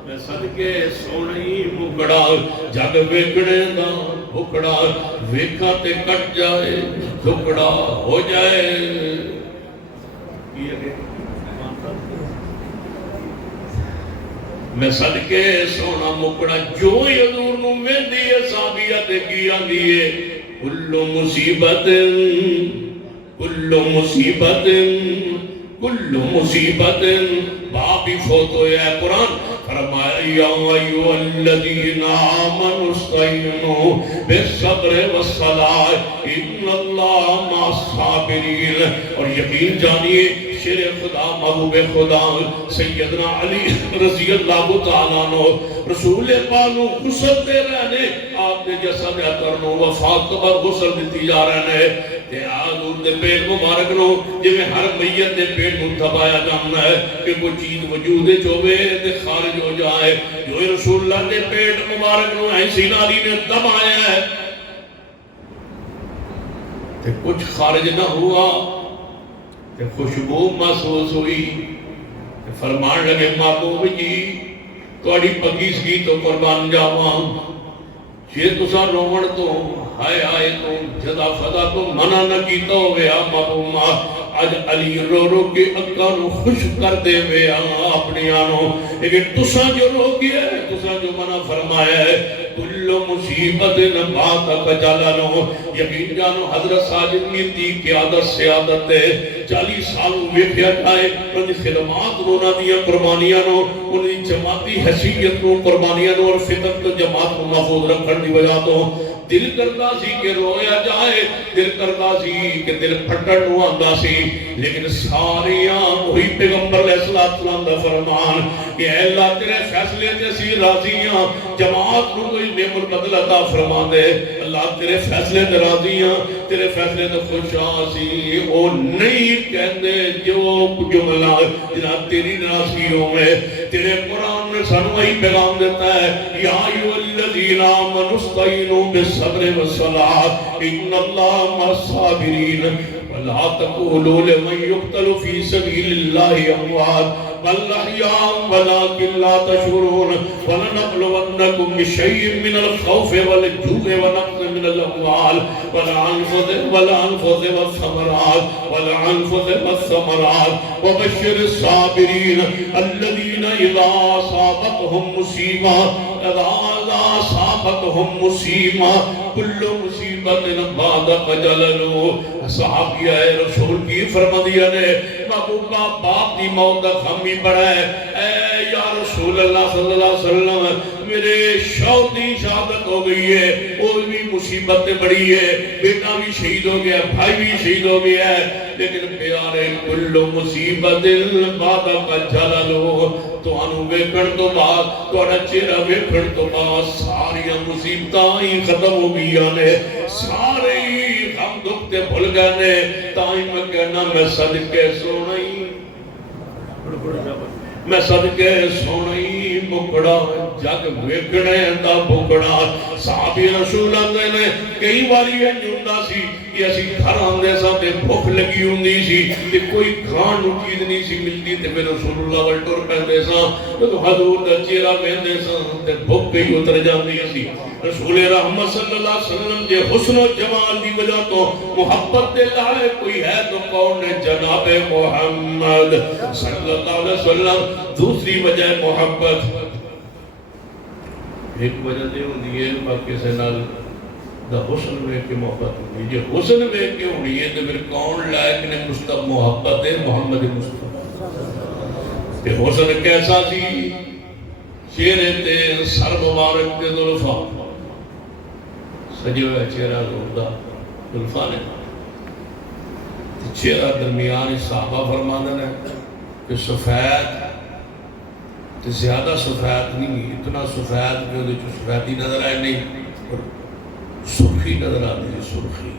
میں صدقے سونا ہی مکڑا جگ ویکھنے دا بکڑا ویکھا تے کٹ جائے ٹکڑا ہو جائے یہ کہ میں صدقے سونا مکڑا جو حضور نو ویندی ہے صحابیت کی آندی ہے کل مصیبت بابی فوت ہویا ہے قرآن فرمایا یا ایوہ الذین آمنوا استعینوا بالصبر والصلاۃ ان اللہ مع الصابرین اور یقین جانیے شیر خدا محبوب خدا سیدنا علی رضی اللہ تعالیٰ عنہ رسول پاک نو غسل دے رہنے آپ دے جسد اطہر نو وفات تو بعد غسل دیتی جا رہنے تے حضور دے پیٹ مبارک نو جی میں ہر میت دے پیٹ نو دبایا جامنا ہے کہ کوئی چیز وجود چوبے تے خارج ہو جائے جو رسول اللہ دے پیٹ مبارک نو ایسی نالی نے دبایا ہے تے کچھ خارج نہ ہوا تے خوشبو محسوس ہوئی تے فرمان لگے محبوب جی تواڈی پکیزگی تو قربان جاواں جے تساں روون تو ہائے ہائے تو جدا فدا تو منع نہ کیتا ہویا محبوب اج علی رو رو کے اکاں نو خوش کر دے وے اپنی آنو لیکن تساں جو رو گیا ہے تساں جو منع فرمایا ہے کل مصیبت نبات کجالانو یقین جانو حضرت ساجد میر دی قیادت سیادت ہے 40 سال ویکھیا جائے ان خدمات رونا دیا قربانیاں نو ان جماعتی حیثیت نو قربانیاں نو اور فطرت جماعت کو محفوظ رکھن دی وجہ تو دل کرتا سی کہ رویا جائے، دل کرتا سی کہ دل پھٹن نو آندا سی، لیکن ساریاں وہی پیغمبر علیہ السلام دا فرمان کہ اے اللہ تیرے فیصلے تے سی راضی ہاں، جماعت نو کوئی نعمت بدل عطا فرما دے، اللہ تیرے فیصلے تے راضی ہاں، تیرے فیصلے تے خوش سی، او نہیں کہندے جو جملہ جناب تیری ناراضگیوں میں تیرے قرآن نے سانو وہی پیغام دیتا ہے، یا ایھا الذین آمنوا استعینوا بالصبر والصلاۃ ان اللہ مع الصابرین ولا تقولوا لمن يقتل في سبيل الله اموات بل احیاء ولكن لا تشعرون ولنبلونکم بشیء من الخوف والجوع ونقص من الاموال والانفس والثمرات وبشر الصابرین الذین اذا اصابتهم مصیبہ کل مصیبت بعد فجللو صحابیہ رسول کی فرما دیا نے محبوبہ باپ دی موت کا خمی پڑا ہے، اے یا رسول اللہ صلی اللہ علیہ وسلم میرے شوہر دی شہادت ہو گئی ہے، وہ بھی مصیبت بڑی ہے، بیٹا بھی شہید ہو گیا، بھائی بھی شہید ہو گیا ہے، لیکن پیارے کل مصیبت بعد فجللو تو انو ویکھن تو بعد تہاڈا چہرہ ویکھن تو بعد ساری مصیبتاں ہی ختم ہو گئیاں نے، سارے غم دکھ تے بھول گئے نے، تائیں میں کہنا میں صدقے سونئی میں صدقے سونئی مکڑا جگ ویکھنے دا بکڑا۔ صحابی رسول اللہ نے کئی باری یہ جھوندا سی کہ اسی گھر آندے ساں تے بھوک لگی ہوندی سی تے کوئی کھان نو چیز نہیں سی ملتی تے پھر رسول اللہ ول ٹر پیندے ساں تے حضور دا چہرہ ویندے ساں تے بھوک ہی اتر جاندی سی۔ رسول رحمت صلی اللہ علیہ وسلم جے حسن و جمال دی وجہ تو محبت دے لائے کوئی ہے تو کون ہے جناب محمد صلی اللہ علیہ وسلم۔ دوسری وجہ محبت، ایک وجہ دے ہوندی ہے باقی سے نال دا حسن میں کے محبت ہوندی ہے، جو حسن میں کے ہوندی ہے تو پھر کون لائق نے مصطفیٰ محبت ہے محمد مصطفیٰ کہ حسن کیسا سی، چہرے تے سر مبارک تے زلفاں سجے ہوئے چہرہ زوردہ زلفاں نے چہرہ درمیان صحابہ فرماندے ہیں کہ سفید تے زیادہ سفید نہیں، اتنا سفید کہ وہ سفیدی نظر آئے نہیں اور سرخی نظر آتی ہے، سرخی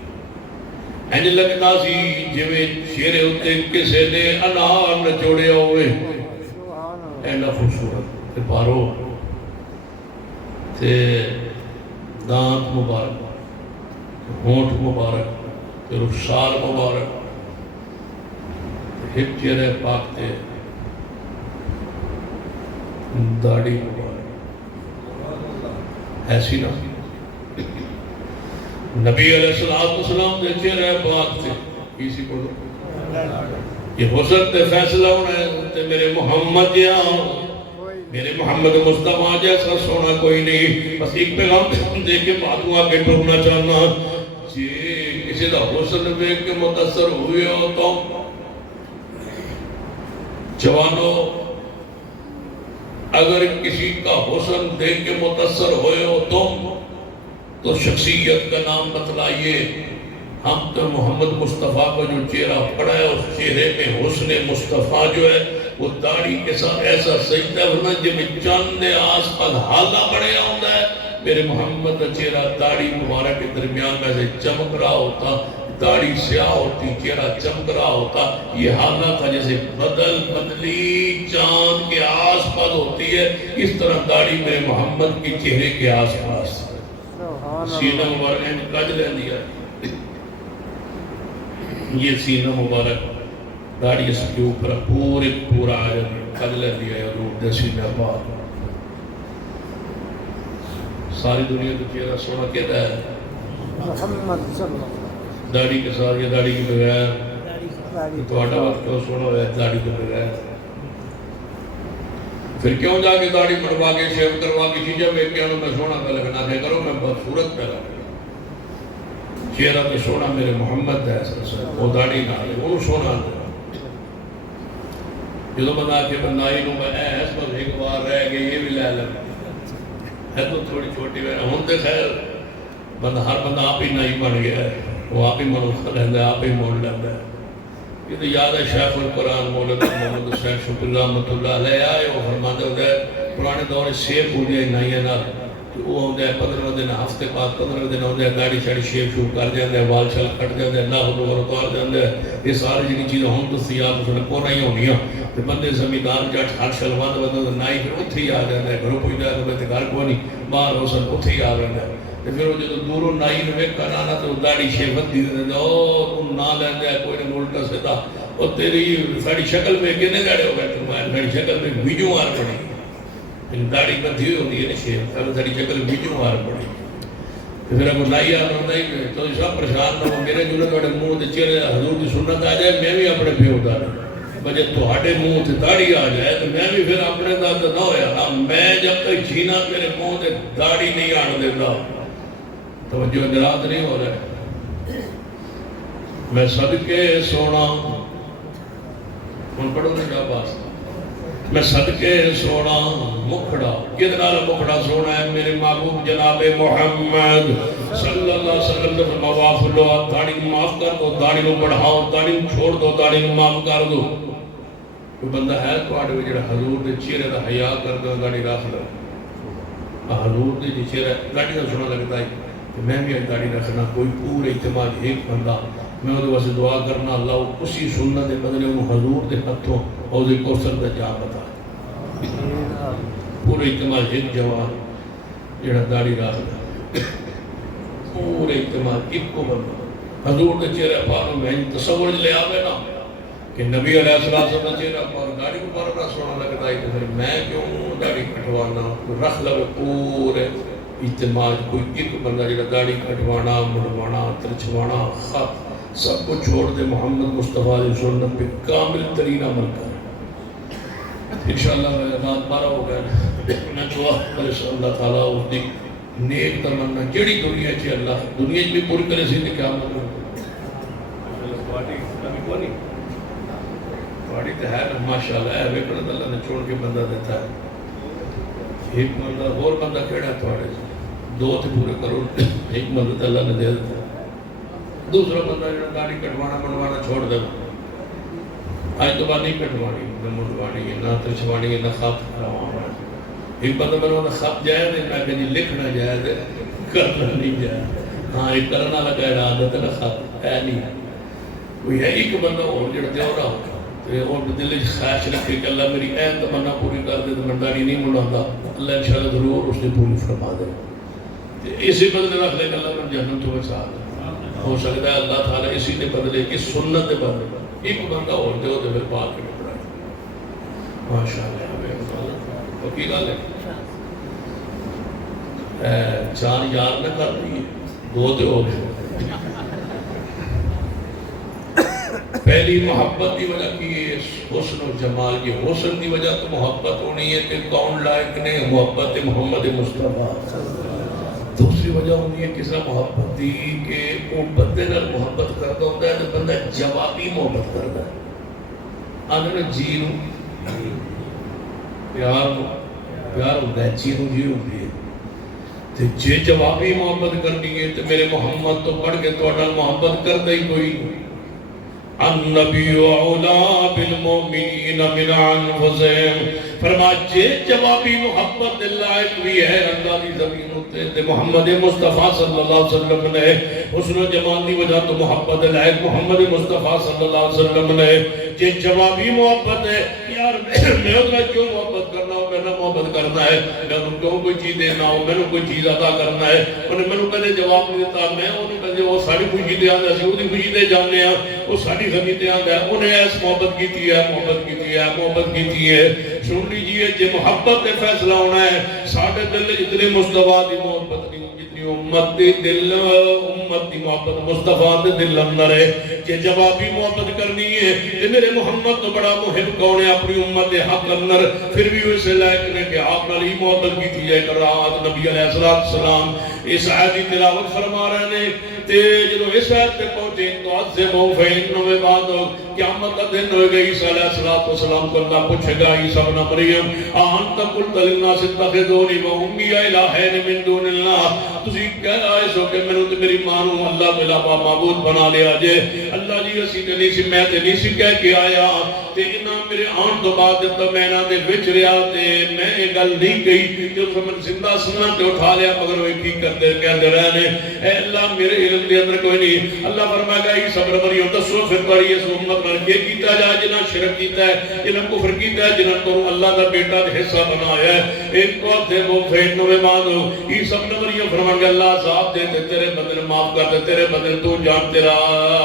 انج لگتا سی جویں چہرے اتے کسے نے انار نچوڑے ہوئے، اینا خوبصورت تے بارو تے دانت مبارک، ہونٹ مبارک تے رخسار مبارک، ہپ چہرے پاک تے داڑھی مبارک، ایسی نہ نبی علیہ السلام دے چہرے پاک تے کسی کو یہ حسن تے فیصلہ ہونا ہے تے میرے محمد میرے محمد مصطفیٰ جیسا سونا کوئی نہیں۔ بس ایک پیغام دے کے باتوں آگے ٹھوکنا چاہنا، جی کسی دا حسن دیکھ کے متاثر ہوئے ہو تو جوانوں اگر کسی کا حسن دیکھ کے متاثر ہوئے ہو تو شخصیت کا نام بتلائیے۔ ہم تو محمد مصطفیٰ کا جو چہرہ پڑا ہے اس چہرے میں حسن مصطفیٰ جو ہے وہ داڑھی کے ساتھ ایسا سجدہ ہونا جب چاند آس پاس حالہ بڑے ہوتا ہے، میرے محمد کا چہرہ داڑھی مبارک کے درمیان میں سے چمک رہا ہوتا، داڑھی سیاہ ہوتی، چہرہ چمک رہا ہوتا، یہ حالہ تھا جیسے بدلی چاند کے آس پاس ہوتی ہے، اس طرح داڑھی میرے محمد کی چہرے کے آس پاس سینہ مبارک کج لے دیا، یہ سینہ مبارک داڑھی اس کے اوپر پورا آیا کج لے دیا ہے اور دے سینہ بات ساری دنیا کو چہرہ سونا کہتا ہے محمد صلی اللہ علیہ وسلم، داڑھی کے ساتھ یا داڑھی کے بغیر تو آٹا وقت کیوں سونا ہوا ہے داڑھی کے بغیر، پھر کیوں جا کے داڑھی بڑھوا کے شیو کروا کے چیزیں میں کیا میں سونا کا لگنا دے کرو میں بہت صورت پیدا کروں چہرہ میں سونا میرے محمد ہے وہ داڑھی نہ لے وہ سونا دے جو بنا کے بنائی نو میں ایس پر ایک بار رہ گئی یہ بھی لے لیں ہے تو تھوڑی چھوٹی میں ہوں تے خیر ہر بندہ آپ ہی نائی بن گیا ہے، وہ آپ ہی منو لینا ہے، آپ ہی موڑ لینا ہے۔ یہ تو یاد ہے شیخ القرآن مولانا محمد حسین شکری رحمۃ اللہ علیہ آئے، وہ فرماتے ہوتا ہے پرانے دور شیپ ہو گیا نائیاں نال، وہ ہوتا ہے 15 دن ہفتے بعد 15 دن ہوتا ہے داڑھی شاڑی شیپ شوپ کر جاتے ہیں، وال شال کٹ جاتے ہیں، اللہ نور اتار جاتے ہیں۔ یہ ساری جنی چیزیں ہوں تو سیاح تو کو نہیں ہونی ہیں، بندے زمیندار جٹ ہر شلوان بندہ نائی پھر اتھے ہی آ جاتا ہے، گھروں پہنچ جاتا ہے، گھر کو نہیں باہر ہو سن اتھے ہی آ رہتا ہے۔ پھر وہ جو دوروں نائی نے کہنا نا تو داڑھی شیفت دی دیتے ہیں، او تم نہ لیندے ہے کوئی نے الٹا سیدھا، اور تیری ساڑی شکل میں کنے گاڑے ہو گئے تمہیں، ساڑی شکل میں بیجوں آر پڑی، داڑھی بندھی ہوئی ہوتی ہے نا شیف، ساڑی شکل بیجوں آر پڑی۔ پھر اگر نائی آنا نہیں تو سب پریشان نہ ہو، میرے جنہوں نے منہ دے چہرے حضور کی سنت آ جائے، میں بھی اپنے پیو دا بجے تہاڈے منہ تے داڑھی آ جائے تو میں بھی پھر اپنے دا نہ ہویا نا، میں جب تک جینا میرے منہ تے داڑھی نہیں آن دیتا۔ توجہ نراز نہیں ہو رہے، میں صدقے سونا ہن پڑھو نا کیا بات، میں صدقے سونا مکھڑا، کتنا مکھڑا سونا ہے میرے محبوب جناب محمد صلی اللہ علیہ وسلم نے فرمایا معاف لو، داڑھی کو معاف کر دو، داڑھی کو بڑھاؤ، داڑھی کو چھوڑ دو، داڑھی کو معاف کر دو۔ کوئی بندہ ہے تواڈے وچ جڑا حضور دے چہرے دا حیا کردا داڑھی رکھ لے، حضور دے چہرے داڑھی دا سونا لگدا ہے، میں بھی داڑھی رکھنا، کوئی پورے اعتماد ایک بندہ، میں وہ واسطے دعا کرنا اللہ اسی سنت دے بدلے انہوں حضور دے ہتھوں حوض کوثر دا جا بتا، پورے اعتماد ایک جوان جڑا داڑھی رکھ لے، پورے اعتماد ایک کو بندہ حضور دے چہرے پاک میں تصور لے آوے نا کہ نبی علیہ السلام کا چہرہ پاک داڑھی کو بڑا سونا لگتا ہے، تو پھر میں کیوں داڑھی کٹوانا، رکھ لے پورے اعتماد، کوئی ایک بندہ جڑا داڑھی کٹوانا، مڑوانا، ترچوانا، خط سب کو چھوڑ دے، محمد مصطفیٰ علیہ سنت پہ کامل ترین عمل کر۔ انشاءاللہ رات 12 ہو گئے، میں دعا کرے صلی اللہ تعالیٰ اس دی نیک تمنا جڑی دنیا چی اللہ دنیا بھی پوری کرے سی تے کیا مطلب پاڑی تو ہے نا ماشاءاللہ ہے، ویکھنا اللہ نے چھوڑ کے بندہ دیتا ہے، ایک بندہ اور بندہ کیڑا تھوڑے دو تے پورے کرو، ایک بندہ اللہ نے دے دیتا ہے، دوسرا بندہ جڑا داڑھی کٹوانا منوانا چھوڑ دے، آج تو بات نہیں کٹوانی، نہ منوانی ہے، نہ ترچوانی ہے، نہ خط کروانا ہے۔ ایک بندہ منوانا خط جائے دے، میں کہنی لکھنا جائے دے، کرنا نہیں جائے، ہاں ایک کرنا لگا ہے عادت ہے نا خط ہے نہیں ہے، کوئی ہے ایک بندہ اور جڑا دے رہا ہوتا اور دل خواہش رکھے کہ اللہ میری این تمنا پوری کر دے تو میں داڑھی نہیں منواتا، اللہ انشاءاللہ ضرور اس نے پوری فرما دے، اسی بدلے رکھ لے کہ اللہ میں جہنم تو بچا دے، ہو سکتا ہے اللہ تعالیٰ اسی نے بدلے اس سنت دے بدلے ایک بندہ اور دے ہو تو پھر پاک کے پڑھائے ماشاءاللہ تو کی گل ہے چار یار نہ کر دیئے دو دے ہو گئے۔ پہلی محبت کی وجہ کی حسن و جمال کی، حسن کی وجہ تو محبت ہونی ہے کہ کون لائق نے محبت محمد مصطفیٰ، دوسری وجہ ہونی ہے کس طرح محبت دی کہ وہ بندے نال محبت کرتا ہوتا ہے تو بندہ جوابی محبت کرتا ہے، آنے نا جی نو پیار ہوتا ہے، جی نو جی ہوتی ہے، تو جے جوابی محبت کرنی ہے تو میرے محمد تو پڑھ کے تو اڈال محبت کرتا ہی کوئی، النبی اولا بالمومنین من انفسہم، فرما جے جوابی محبت لائق بھی ہے اللہ دی زمین ہوتے محمد مصطفیٰ صلی اللہ علیہ وسلم نے حسن و جمال دی وجہ تو محبت لائق محمد مصطفیٰ صلی اللہ علیہ وسلم نے، جے جوابی محبت ہے یار میں اتنا کیوں محبت کرنا ہو، میں نے محبت کرنا ہے، میں انہوں کیوں کوئی چیز دینا ہو، میں نے کوئی چیز عطا کرنا ہے، انہیں میں نے کہنے جواب نہیں دیتا، میں انہیں کہنے وہ ساری خوشی دے آدھا سی، وہ خوشی دے جاننے ہیں، وہ ساری خمی دے آدھا ہے، انہیں ایس محبت کیتی ہے، محبت کیتی ہے، محبت کیتی ہے، سن لیجئے جے محبت دے فیصلہ ہونا ہے، ساڑھے دل اتنے مصطفیٰ دی محبت نہیں جتنی امت دی دل، امت دی محبت مصطفیٰ دے دل اندر ہے، جے جوابی محبت کرنی ہے، کہ میرے محمد تو بڑا محب کون ہے اپنی امت دے حق اندر، پھر بھی اسے لائق نے کہ آپ نال ہی محبت کی تھی ہے کہ رات نبی علیہ السلام اس آیت کی تلاوت فرما رہے ہیں تے جدو اس آیت پہ پہنچے تو عذبوا فإنهم بعد قیامت کا دن ہوئے گا عیسیٰ علیہ السلام کو اللہ پوچھے گا عیسیٰ ابن مریم انت قلت للناس اتخذونی وأمی الہین من دون اللہ تسی کہہ رہے سو کہ میں نے میری ماں نو اللہ کے علاوہ معبود بنا لیا جے اللہ جی اسی تے نہیں سی میں تے نہیں سی کہہ کے آیا تے انہاں میرے آن تو بعد جب میں انہاں دے وچ رہیا تے میں یہ گل نہیں کہی جو من زندہ سننا تے اٹھا لیا مگر وہ کی کرتے کہتے رہنے اے اللہ میرے علم دے اندر کوئی نہیں اللہ فرمائے گا عیسیٰ ابن مریم دسو پھر بڑی اس امت پر یہ کیتا جائے جنہاں شرک کیتا ہے جنہاں کفر کیتا ہے جنہاں تو اللہ کا بیٹا حصہ بنایا ہے ایک کو دے وہ فیٹنوں میں مانو عیسیٰ ابن مریم فرمائے گا اللہ عذاب دے تے تیرے بدل معاف کر دے تیرے بدل تو جان تیرا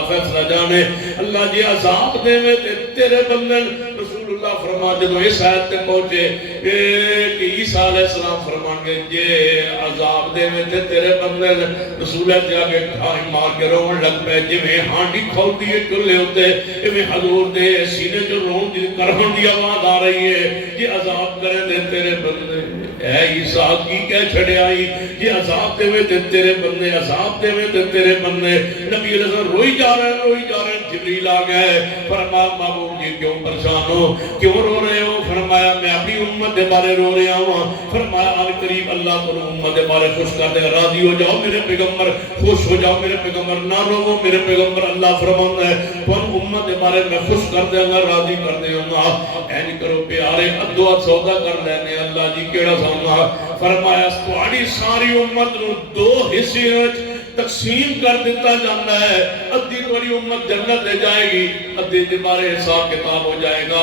فیصلہ جانے اللہ جی عذاب دے میں تیرے بدل رسول اللہ فرما جدو اس آیت تک پہنچے کہ عیسیٰ علیہ السلام فرمان گے یہ عذاب دے میں تیرے بدل رسول اللہ جا کے کھائی مار کے رون لگ پہ جی میں ہانڈی کھول دیئے چلے ہوتے میں حضور دے سینے جو رون دی کرہن دی آواز آ رہی ہے یہ عذاب کرے دے تیرے بدل اے عیسیٰ کی کہہ چھڑے آئی یہ عذاب دے میں تیرے بندے عذاب دے میں تیرے بندے نبی علیہ السلام روئی جا رہے ہیں جبریل آ گئے فرمایا محبوب جی کیوں پریشان ہو کیوں رو رہے ہو فرمایا میں اپنی امت دے بارے رو رہا ہوں فرمایا آن قریب اللہ تو امت دے بارے خوش کر دے راضی ہو جاؤ میرے پیغمبر خوش ہو جاؤ میرے پیغمبر نہ رو میرے پیغمبر اللہ فرماتا ہے کون امت دے بارے میں خوش کر دے گا راضی کر دے گا این کرو پیارے ادو سودا کر لینے اللہ جی کیڑا سودا فرمایا تہاڈی ساری امت نو دو حصے وچ تقسیم کر دیتا جانا ہے ادھی تھوڑی امت جنت لے جائے گی ادھی تمہارے حساب کتاب ہو جائے گا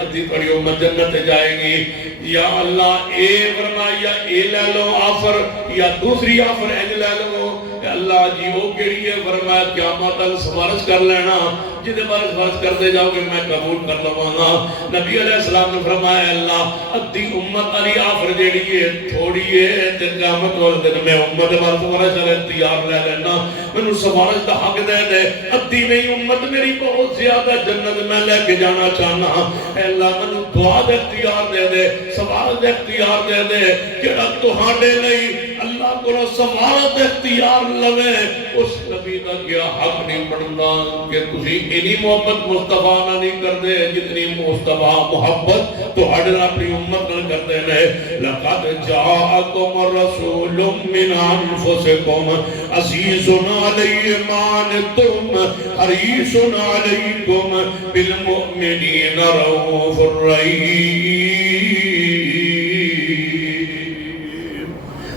ادھی تھوڑی امت جنت لے جائے گی یا اللہ اے فرمایا اے لے لو آفر یا دوسری آفر اے لے لو اللہ جی وہ کیڑی ہے فرمایا قیامت تک سفارش کر لینا جدے بارے سفارش کرتے جاؤ گے میں قبول کر لوں گا نبی علیہ السلام نے فرمایا اللہ ادھی امت علی آفر جیڑی ہے تھوڑی ہے تے قیامت والے دن میں امت بارے سفارش کرے تیار لے لینا میں سفارش دا حق دے دے ادھی نہیں امت میری بہت زیادہ جنت میں لے کے جانا چاہنا اے اللہ میں دعا دے اختیار دے دے سفارش دے اختیار دے دے جڑا تہاڈے نہیں اللہ کو سفارت اختیار لوے اس نبی کا کیا حق نہیں بننا کہ تسی اتنی محبت مصطفیٰ نہ نہیں کر دے جتنی مصطفیٰ محبت تو ہڈنا اپنی امت نہ کر دے لقد جاءکم رسول من انفسکم عزیز علیہ ما عنتم حریص علیکم بالمؤمنین رؤوف الرحیم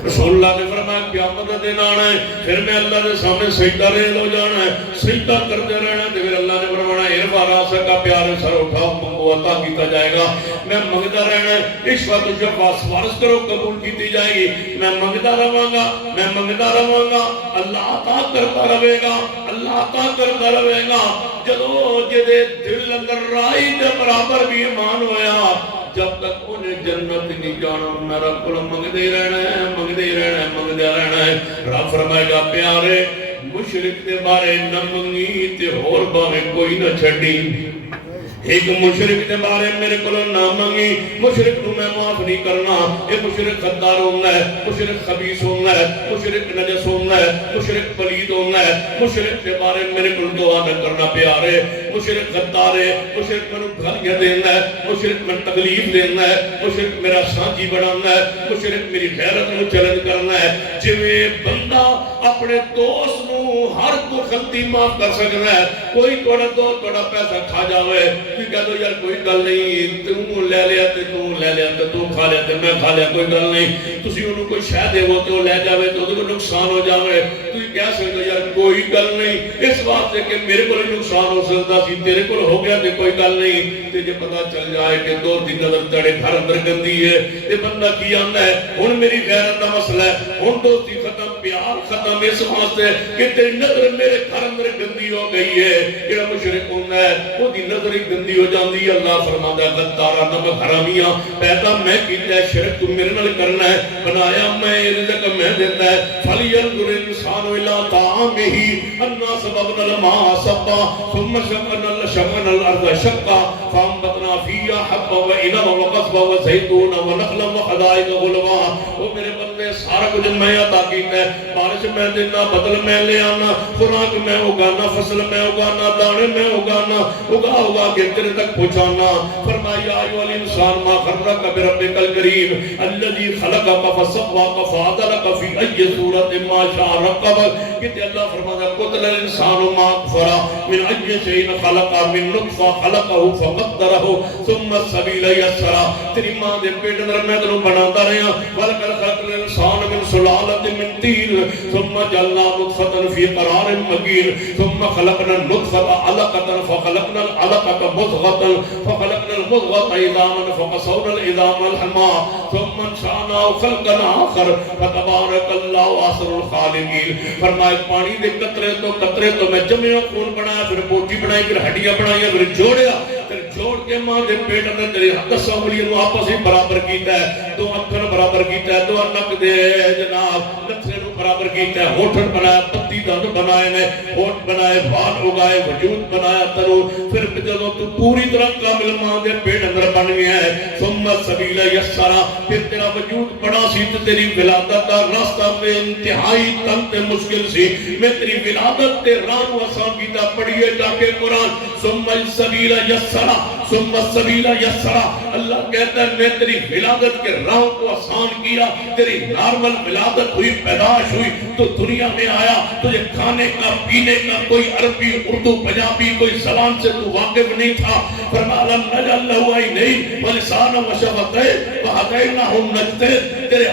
رسول اللہ نے فرمایا قیامت کا دن آنا ہے پھر میں اللہ کے سامنے سجدہ ریز ہو جانا ہے سجدہ کرتے رہنا ہے پھر اللہ نے فرمایا ارفع راسک کا پیارے سر اٹھاؤ منگو عطا کیتا جائے گا میں منگتا رہنا ہے اس وقت جب سفارش کرو قبول کیتی جائے گی میں منگتا رہوں گا میں منگتا رہوں گا اللہ عطا کرتا رہے گا اللہ عطا کرتا رہے گا جدو جدے دل اندر رائی دے برابر بھی ایمان ہویا جب تک انہیں جنت نہیں جانا میں رب کو منگتے رہنا ہے منگتے رہنا ہے منگتے رہنا ہے رب فرمائے گا پیارے مشرک دے بارے نہ منگی تے ہور بارے کوئی نہ چھڑی ایک مشرک دے بارے میرے کو نہ منگی مشرک نو میں معاف نہیں کرنا یہ مشرک خدار ہونا ہے مشرک خبیث ہونا ہے مشرک نجس ہونا ہے مشرک پلید ہونا ہے مشرک دے بارے میرے کو دعا نہ کرنا پیارے مشرک خدار ہے مشرک میں گھریاں دینا ہے مشرک میں تکلیف دینا ہے مشرک میرا سانجی بنانا ہے مشرک میری غیرت نو چلن کرنا ہے جویں بندہ اپنے دوست نو ہر تو غلطی معاف کر سکتا ہے کوئی تھوڑا دوست تھوڑا پیسہ کھا جاوے تو کہہ دو یار کوئی گل نہیں تو لے لیا تے تو کھا لیا تے میں کھا لیا کوئی گل نہیں تسی انہوں کوئی شے دے وہ تو لے جاوے تو کو نقصان ہو جاوے تو کہہ سکتے یار کوئی گل نہیں اس بات سے کہ میرے کو نقصان ہو سکتا سی تیرے کو ہو گیا تے کوئی گل نہیں تے جے پتہ چل جائے کہ دو دن نظر تڑے گھر اندر گندی ہے تے بندہ کی آندا ہے ہن میری غیرت دا مسئلہ ہے ہن دوستی ختم پیار ختم اس واسطے کہ تیری نظر میرے گھر اندر گندی ہو گئی ہے جڑا مشرک ہوندا ہے او دی نظر ہی گندی ہو جاندی ہے اللہ فرماتا ہے غدارا نمک حرامیاں پیدا میں کیتا ہے شرک تو میرے نال کرنا ہے بنایا میں رزق میں دیتا ہے فلینظر الانسان الی طعامہ انا سببنا الماء صبا ثم شققنا الارض شقا فانبتنا فيها حبا وعنبا وقضبا وزيتونا ونخلا وحدائق غلبا او میرے بندے سارا کچھ میں عطا کیتا ہے، بارش میں دینا، بدل میں لے آنا، خوراک میں اگانا، فصل میں اگانا، دانے میں اگانا، اگا کے تیرے تک پہنچانا۔ فرمایا ایھا الانسان ما غرک بربک الکریم الذی خلقک فسواک فعدلک فی ای صورت ما شاء رکبک۔ کہ اللہ فرماتا ہے قتل الانسان ما اکفر من ای شیء خلق من نطفہ خلقہ فقدرہ ثم السبیل یسرہ۔ تیری ماں دے پیٹ اندر میں تینوں بناتا رہا، وَلَقَدْ خَلَقْنَا الْإِنسَانَ مِنْ سُلَالَةٍ مِنْ طِينٍ ثُمَّ جَعَلْنَاهُ نُطْفَةً فِي قَرَارٍ مَكِينٍ ثُمَّ خَلَقْنَا النُّطْفَةَ عَلَقَةً فَخَلَقْنَا الْعَلَقَةَ مُضْغَةً فَخَلَقْنَا الْمُضْغَةَ عِظَامًا فَكَسَوْنَا الْعِظَامَ لَحْمًا ثُمَّ انشَأْنَاهُ خَلْقًا آخَرَ فَتَبَارَكَ اللَّهُ أَحْسَنُ الْخَالِقِينَ۔ فرمایا پانی دے قطرے تو میں جمعہ خون بنایا، پھر بوٹی بنائی، پھر ہڈیاں بنائی، پھر جوڑیا، پھر جوڑ کے ماں دے پیٹ اندر تیرے 10 انگلیاں نو آپس ہی برابر کیتا ہے، 2 اکھن برابر کیتا ہے، 2 نک دے جناب نتھے نو برابر کیتا ہے، ہوٹھن بنایا، پتی دند بنائے نے، ہوٹ بنائے، بال اگائے، وجود بنایا تنو، پھر جدوں تو پوری طرح کامل ماں دے پیٹ اندر بن گیا ہے، ثم السبیل یسرا، پھر تیرا وجود بڑا سی تے تیری ولادت دا راستہ میں انتہائی تنگ تے مشکل سی، میں تیری ولادت تے راہ نو آسان کیتا۔ پڑھیے جا کے قرآن، ثم السبیل یسرا، ثم السبیل یسرا۔ اللہ کہتا ہے میں تیری ولادت کے راہ کو آسان کیا، تیری نارمل ولادت ہوئی، پیدائش ہوئی تو دنیا میں آیا، تجھے کھانے کا پینے کا کوئی عربی اردو پنجابی کوئی زبان سے تو واقف نہیں تھا۔ فرمایا لم نجعل لہ عینین ولسانا وشفتین وہدیناہ النجدین۔ تیرے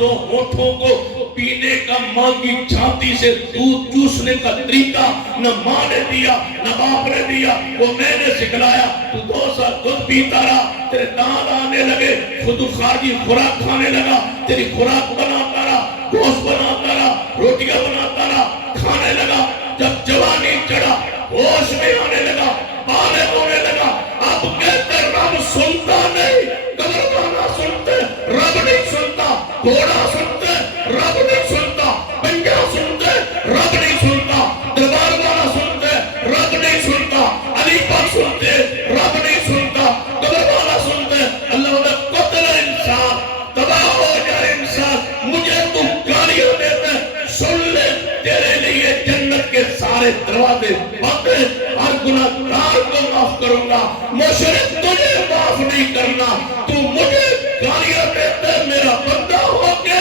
دو ہونٹوں کو پینے کا ماں کی چھاتی سے دودھ چوسنے کا طریقہ نہ ماں نے دیا نہ باپ نے دیا، وہ میں نے سکھلایا۔ تو 2 سال دودھ پیتا رہا، تیرے دانت آنے لگے، خود خارجی خوراک کھانے لگا، تیری خوراک بناتا رہا، گوشت بناتا رہا، روٹیاں بناتا رہا، کھانے لگا۔ جب جوانی چڑھا، ہوش میں آنے لگا، بالغ ہونے لگا، اب کہتے رب سنتا نہیں، قبرخانہ سنتے رب نہیں سنتا، گھوڑا سنتے رب نہیں سنتا، پنجا سنتے رب نہیں سنتا، دربار والا سنتے رب نہیں سنتا، علی پاک سنتے رب نہیں سنتا، قبر والا سنتے۔ اللہ نے قتل انسان، تباہ ہو جائے انسان، مجھے تو گالیاں دیتے، سن لے تیرے لیے جنت کے سارے دروازے بند ہیں، ہر گناہ گار کو معاف کروں گا، مشرک تجھے معاف نہیں کرنا، تو مجھے گالیاں دیتے میرا بندہ ہو کے۔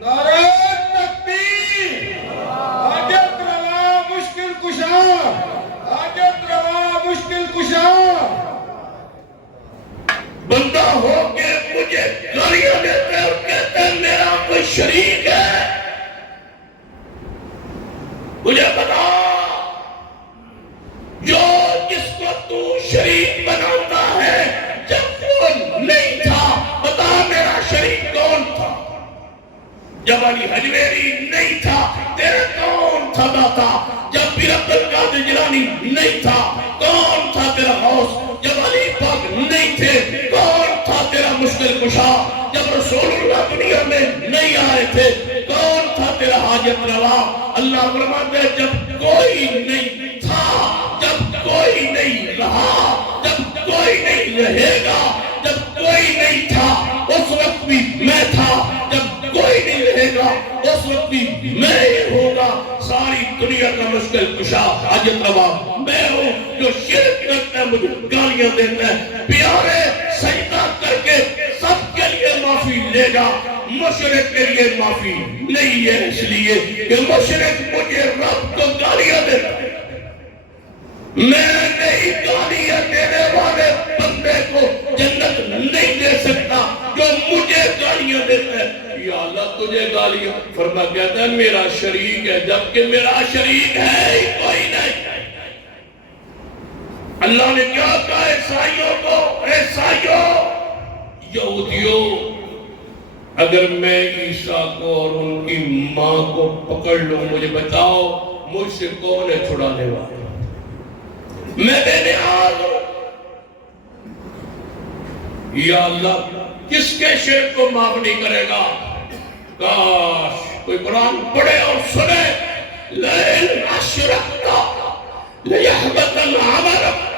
نعرہ تکبیر، حاجت روا مشکل کشا، حاجت روا مشکل کشا۔ بندہ ہو کے مجھے گالیاں دیتے اور کہتے میرا کوئی شریک ہے، مجھے بتا جو جس کو تو شریک بناتا ہے جب وہ نہیں تھا، بتا میرا شریک کون تھا؟ جب علی حجویری نہیں تھا تیرے کون تھا داتا؟ جب پیر عبدالقادر جیلانی نہیں تھا کون تھا تیرا غوث؟ جب علی پاک نہیں تھے کون تھا تیرا مشکل کشا؟ جب رسول اللہ دنیا میں نہیں آئے تھے کون تھا تیرا حاجت روا؟ اللہ فرماتے ہیں جب کوئی نہیں تھا، جب کوئی نہیں رہا، جب کوئی نہیں رہے گا، جب کوئی نہیں تھا اس وقت بھی میں تھا، جب کوئی نہیں رہے گا اس وقت بھی میں ہی ہوگا۔ ساری دنیا کا مشکل کشا حاجت روا میں ہوں، جو شرک کرتا ہے مجھے گالیاں دیتا ہے۔ پیارے سجدہ کر کے سب کے لیے معافی لے گا، مشرک کے لیے معافی نہیں ہے، اس لیے کہ مشرک مجھے رب کو گالیاں دیتا ہے، میں نہیں گالیاں دینے والے بندے کو جنت نہیں دے سکتا جو مجھے گالیاں دیتا ہے۔ یا اللہ تجھے گالیاں، فرما کہتا ہے میرا شریک ہے، جبکہ میرا شریک ہے ہی کوئی نہیں۔ اللہ نے کیا کہا عیسائیوں کو؟ عیسائیوں، یہودیوں، اگر میں عیسیٰ کو اور ان کی ماں کو پکڑ لوں مجھے بتاؤ مجھ سے کون ہے چھڑانے والا؟ میں بے نیاز ہوں۔ یا اللہ کس کے شعر کو معاف نہیں کرے گا؟ کاش کوئی قرآن پڑھے اور سنے، لَئِنْ أَشْرَكْتَ لَيَحْبَطَنَّ عَمَلُكَ۔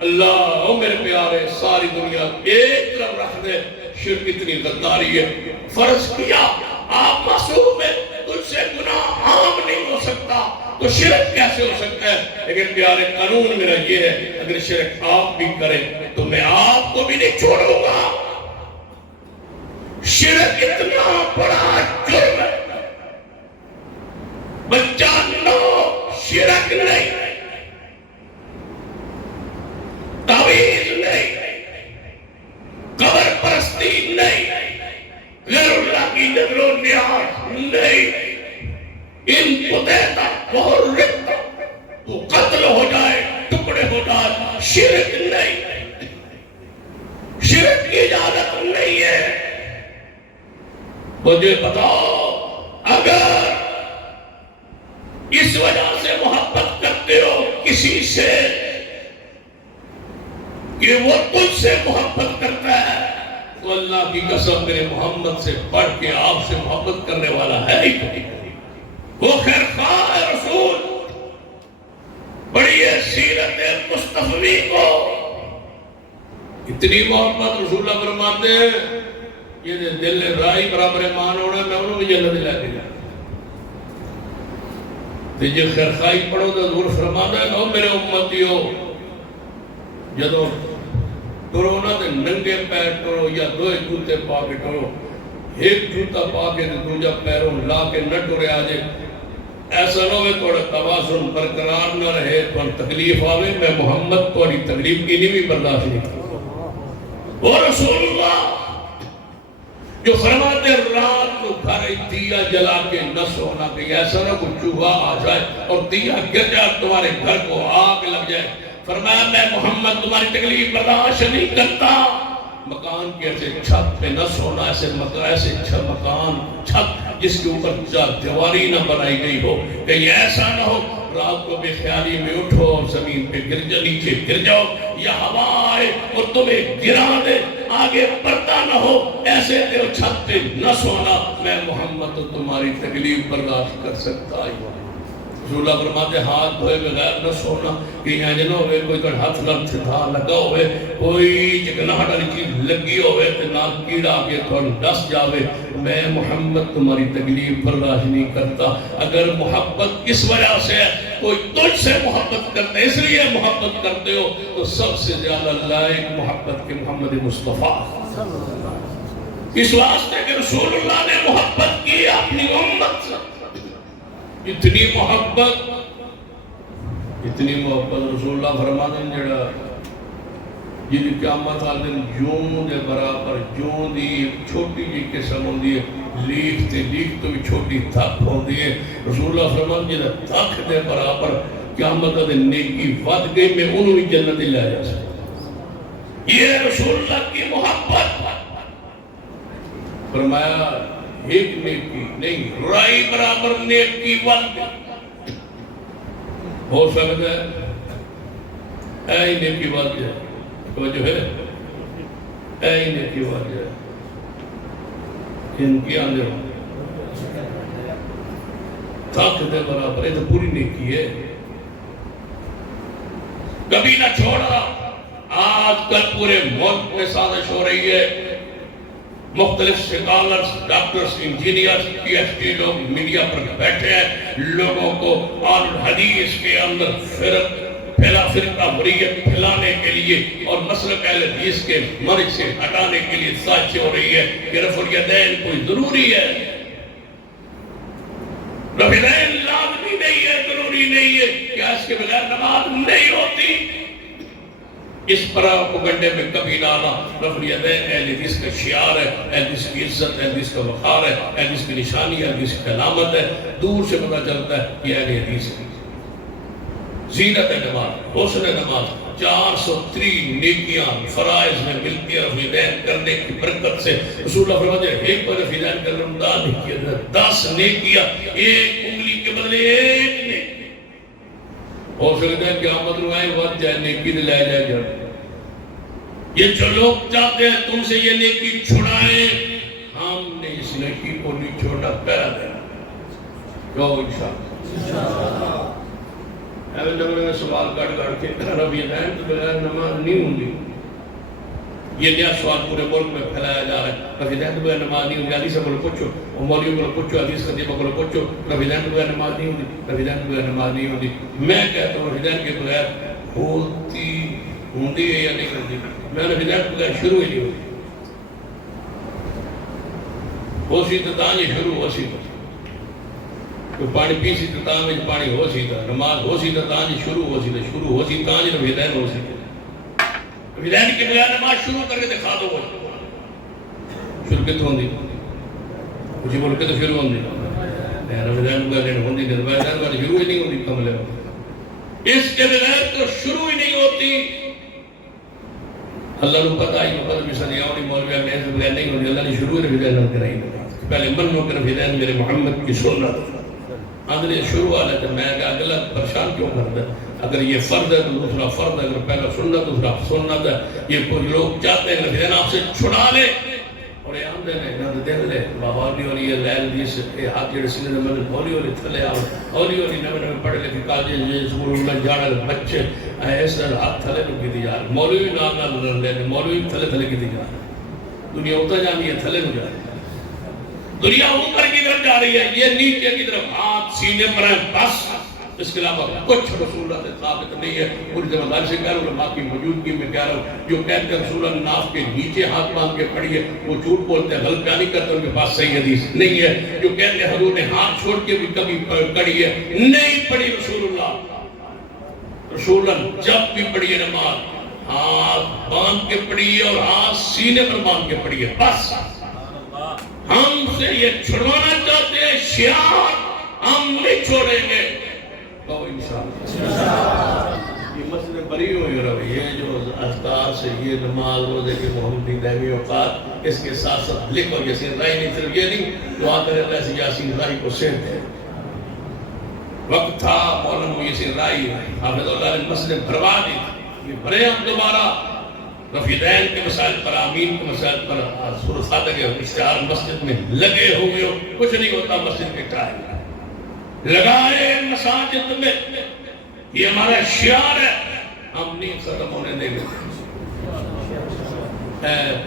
اللہ او میرے پیارے، ساری دنیا ایک طرف رکھ دے، شرک اتنی غداری ہے. فرض کیا آپ معصوم ہیں, تجھ سے گناہ عام نہیں ہو سکتا تو شرک کیسے ہو سکتا ہے؟ لیکن پیارے قانون میرا یہ ہے, اگر شرک آپ بھی کریں تو میں آپ کو بھی نہیں چھوڑوں گا. شرک اتنا بڑا جرم ہے, بچہ نو شرک نہیں, تعویذ نہیں, قبر پرستی نہیں, غیر اللہ کی نظر و نیاز نہیں, ان پتیتا بہر رکھتا تو قتل ہو جائے, ٹکڑے ہو جائے, شرک نہیں. شرک کی اجازت نہیں ہے. مجھے بتاؤ, اگر اس وجہ سے محبت کرتے ہو کسی سے کہ وہ تجھ سے محبت کرتا ہے, تو اللہ کی قسم میرے محمد سے بڑھ کے آپ سے محبت کرنے والا ہے ہی نہیں. وہ خیر خواہ ہے رسول, بڑی ہے سیرت مصطفی کو, اتنی محبت رسول اللہ فرماتے ہیں یہ دل رائی برابر ایمان ہونا, میں انہوں بھی جنت لے کے جانا. تو جو خیرخائی پڑھو تو حضور فرماتا ہے کہ میرے امتیو, جدو کرونا دے ننگے پیر ٹرو یا دو جوتے پا کے ٹرو, ایک جوتا پا کے دوجا پیروں لا کے نہ ٹرے آجے, ایسا نہ ہوئے تھوڑا توازن برقرار نہ رہے تو تکلیف آوے. میں محمد تھوڑی تکلیف کی نہیں بھی برداشت نہیں کرتا. وہ رسول اللہ جو فرماتے رات کو گھر دیا جلا کے نہ سونا, کہ ایسا نہ کوئی چوہا آ جائے اور دیا گر جائے تمہارے گھر کو آگ لگ جائے. فرمایا میں محمد تمہاری تکلیف برداشت نہیں کرتا. مکان کے ایسے چھت پہ نہ سونا, ایسے مکان چھت جس کے اوپر دیواری نہ بنائی گئی ہو, کہیں ایسا نہ ہو رات کو بے خیالی میں اٹھو اور زمین پہ نیچے گر جاؤ, یا ہوا آئے اور تمہیں گرا دے, آگے پردہ نہ ہو, ایسے چھت پہ نہ سونا. میں محمد تو تمہاری تکلیف برداشت کر سکتا ہوں. رسول اللہ فرماتے ہاتھ دھوئے بغیر نہ سونا, کہ یہاں جنہ ہوئے کوئی کڑ ہاتھ تھا لگا ہوئے, کوئی چکناہٹ والی چیز لگی ہوئے تو نہ کیڑا کے تھوڑا ڈس جاوے. میں محمد تمہاری تکلیف برداشت نہیں کرتا. اگر محبت اس وجہ سے ہے, کوئی تجھ سے محبت کرتا ہے اس لیے محبت کرتے ہو, تو سب سے زیادہ لائق محبت کے محمد مصطفیٰ. اس واسطے کہ رسول اللہ نے محبت کی اپنی امت سے, اتنی محبت رسول اللہ فرماتے ہیں جڑا جن قیامت والے دن جون دے برابر, جون دی ایک چھوٹی جی قسم ہوندی ہے, لیک تو بھی چھوٹی تھک ہوندی ہے. رسول اللہ فرماتے ہیں جڑا تھک دے برابر قیامت والے دن نیکی ود گئی, میں انہوں بھی جنت لے جا سکتا. یہ رسول اللہ کی محبت. فرمایا ایک نیکی نہیں, رائی برابر نیکی ود ہو سکتا ہے. اے نیکی ود جائے, توجہ ہے, اے نیکی ود جائے. ان کی آنے تھاک دے برابر, یہ تو پوری نیکی ہے. کبھی نہ چھوڑا. آج کل پورے ملک میں سازش ہو رہی ہے, مختلف scholars, doctors, engineers, P H D لوگ میڈیا پر بیٹھے ہیں, لوگوں کو آل حدیث کے اندر فرقہ حریت پھیلانے کے لیے اور مسلک اہل حدیث کے مرض سے ہٹانے کے لیے سازش ہو رہی ہے کہ رفع الیدین کوئی ضروری ہے. رفع الیدین لازمی نہیں ہے, ضروری نہیں ہے, کیا اس کے بغیر نماز نہیں ہوتی. اس پروپیگنڈے میں کبھی نہ آنا. رفع الیدین اہل حدیث کا شعار ہے, اہل حدیث کی عزت, اہل حدیث کا وقار ہے, اہل حدیث کی نشانی ہے, اہل حدیث کی علامت ہے. دور سے پتہ چلتا ہے یہ اہل حدیث ہے. زینت نماز, حسن نماز, 403 نیکیاں فرائض میں ملتی ہیں رفع الیدین کرنے کی برکت سے. رسول اللہ فرماتے ہیں ایک پر رفع الیدین کرنے امداد نہیں کیا, 10 نیکیاں ایک انگلی کے بدلے ایک نیکی. ہو سکتا ہے قیامت روائیں ود جائے, نیکی لے جائے جائے. یہ جو لوگ چاہتے ہیں تم سے یہ نیکی چھڑائیں, ہم نے اس نیکی کو نہیں چھوڑنا, کہہ دیں جو انشاءاللہ. اہل نمبر میں سوال کٹ کے رفع الیدین تو بغیر نماز نہیں ہوندی. یہ نیا سوال پورے ملک میں پھیلایا جا رہا ہے. رفیدین بغیر نماز نہیں ہوتی. حدیث کو پوچھو, مولویوں کو پوچھو, حدیث خطیبوں کو پوچھو, رفیدین بغیر نماز نہیں ہوتی, رفیدین بغیر نماز نہیں ہوتی. میں کہتا ہوں رفیدین کے بغیر ہوتی ہے یا نہیں ہوتی. میں رفیدین کے بغیر شروع ہی نہیں ہوتی. ہو سی تو تاں یہ شروع ہو سی تو پانی پی سی تو تاں میں پانی ہو سی تا, نماز ہو سی تو تاں یہ شروع ہو سی تو شروع ہو سی تاں یہ رفیدین ہو سی. رفیدین کے بغیر نماز شروع کر کے دکھا دو. شروع کتوں ہوندی کچھ بول کے تو شروع ہوندی. رفیدین بغیر ہوندی نہیں, رفیدین بغیر شروع ہی نہیں ہوتی. کملے اس کے بغیر تو شروع ہی نہیں ہوتی. اللہ کو پتہ ہی مقدم مثال یاونی مولوی میں سے بغیر نہیں ہوتی. اللہ نے شروع رفیدین نہ کرائی. پہلے منو کہ رفیدین میرے محمد کی سنت. اندر شروع والا تو میں کہا اگلا پریشان کیوں کرتا ہے؟ اگر یہ فرض ہے تو دوسرا فرض ہے, اگر پہلا سنت دوسرا سنت ہے. یہ کچھ لوگ چاہتے ہیں رفیدین آپ سے چھڑا لے اور یہ آمدے نے نہ دے لے. ہولی ہولی یہ لیل دیس ہاتھ جڑے سینے میں ہولی ہولی تھلے آؤ, ہولی ہولی نوے پڑھے لکھے کالج سکول میں جانے بچے ایسے ہاتھ تھلے کو کی جا رہے. مولوی نام نہ لے, مولوی تھلے تھلے کی جا رہے. دنیا ہوتا جانی ہے تھلے کو جا رہی ہے. دنیا اوپر کی طرف جا رہی ہے, یہ نیچے کی طرف ہاتھ سینے پر ہے بس. اس کے علاوہ کچھ رسول اللہ سے ثابت نہیں ہے. پوری ذمہ داری سے کہہ رہا ہوں, علماء کی موجودگی میں کہہ رہا ہوں. جو کہتے ہیں رسول اللہ ناف کے نیچے ہاتھ باندھ کے پڑھیے وہ جھوٹ بولتے ہیں, غلط بیانی کرتے ہیں, ان کے پاس صحیح حدیث نہیں ہے. جو کہتے ہیں حضور نے ہاتھ چھوڑ کے بھی کبھی پڑھی ہے, نہیں پڑھی رسول اللہ. رسول اللہ جب بھی پڑھیے نماز ہاتھ باندھ کے پڑھیے اور ہاتھ سینے پر باندھ کے پڑھیے بس. ہم سے یہ چھڑوانا چاہتے ہیں شیعہ, ہم نہیں چھوڑیں گے. یہ مسئلے بری ہوئی رہے. یہ جو اذکار سے یہ نماز روزے کے محمدی دائمی اوقات اس کے ساتھ ساتھ لکھو. یاسین رائی نہیں, صرف یہ نہیں دعا کرے اللہ سے یاسین رائی کو صحت دے. وقت تھا مولانا یاسین رائی حافظ اللہ نے مسئلے بھروا دی. یہ بھرے ہم دوبارہ رفیدین کے مسائل پر, آمین کے مسائل پر, سورۃ فاتحہ کے اشتہار مسجد میں لگے ہوئے ہو. کچھ نہیں ہوتا مسجد کے ٹائم لگائے مساجد میں. یہ ہمارا شعار ہے, ہم نہیں ختم ہونے دیں گے.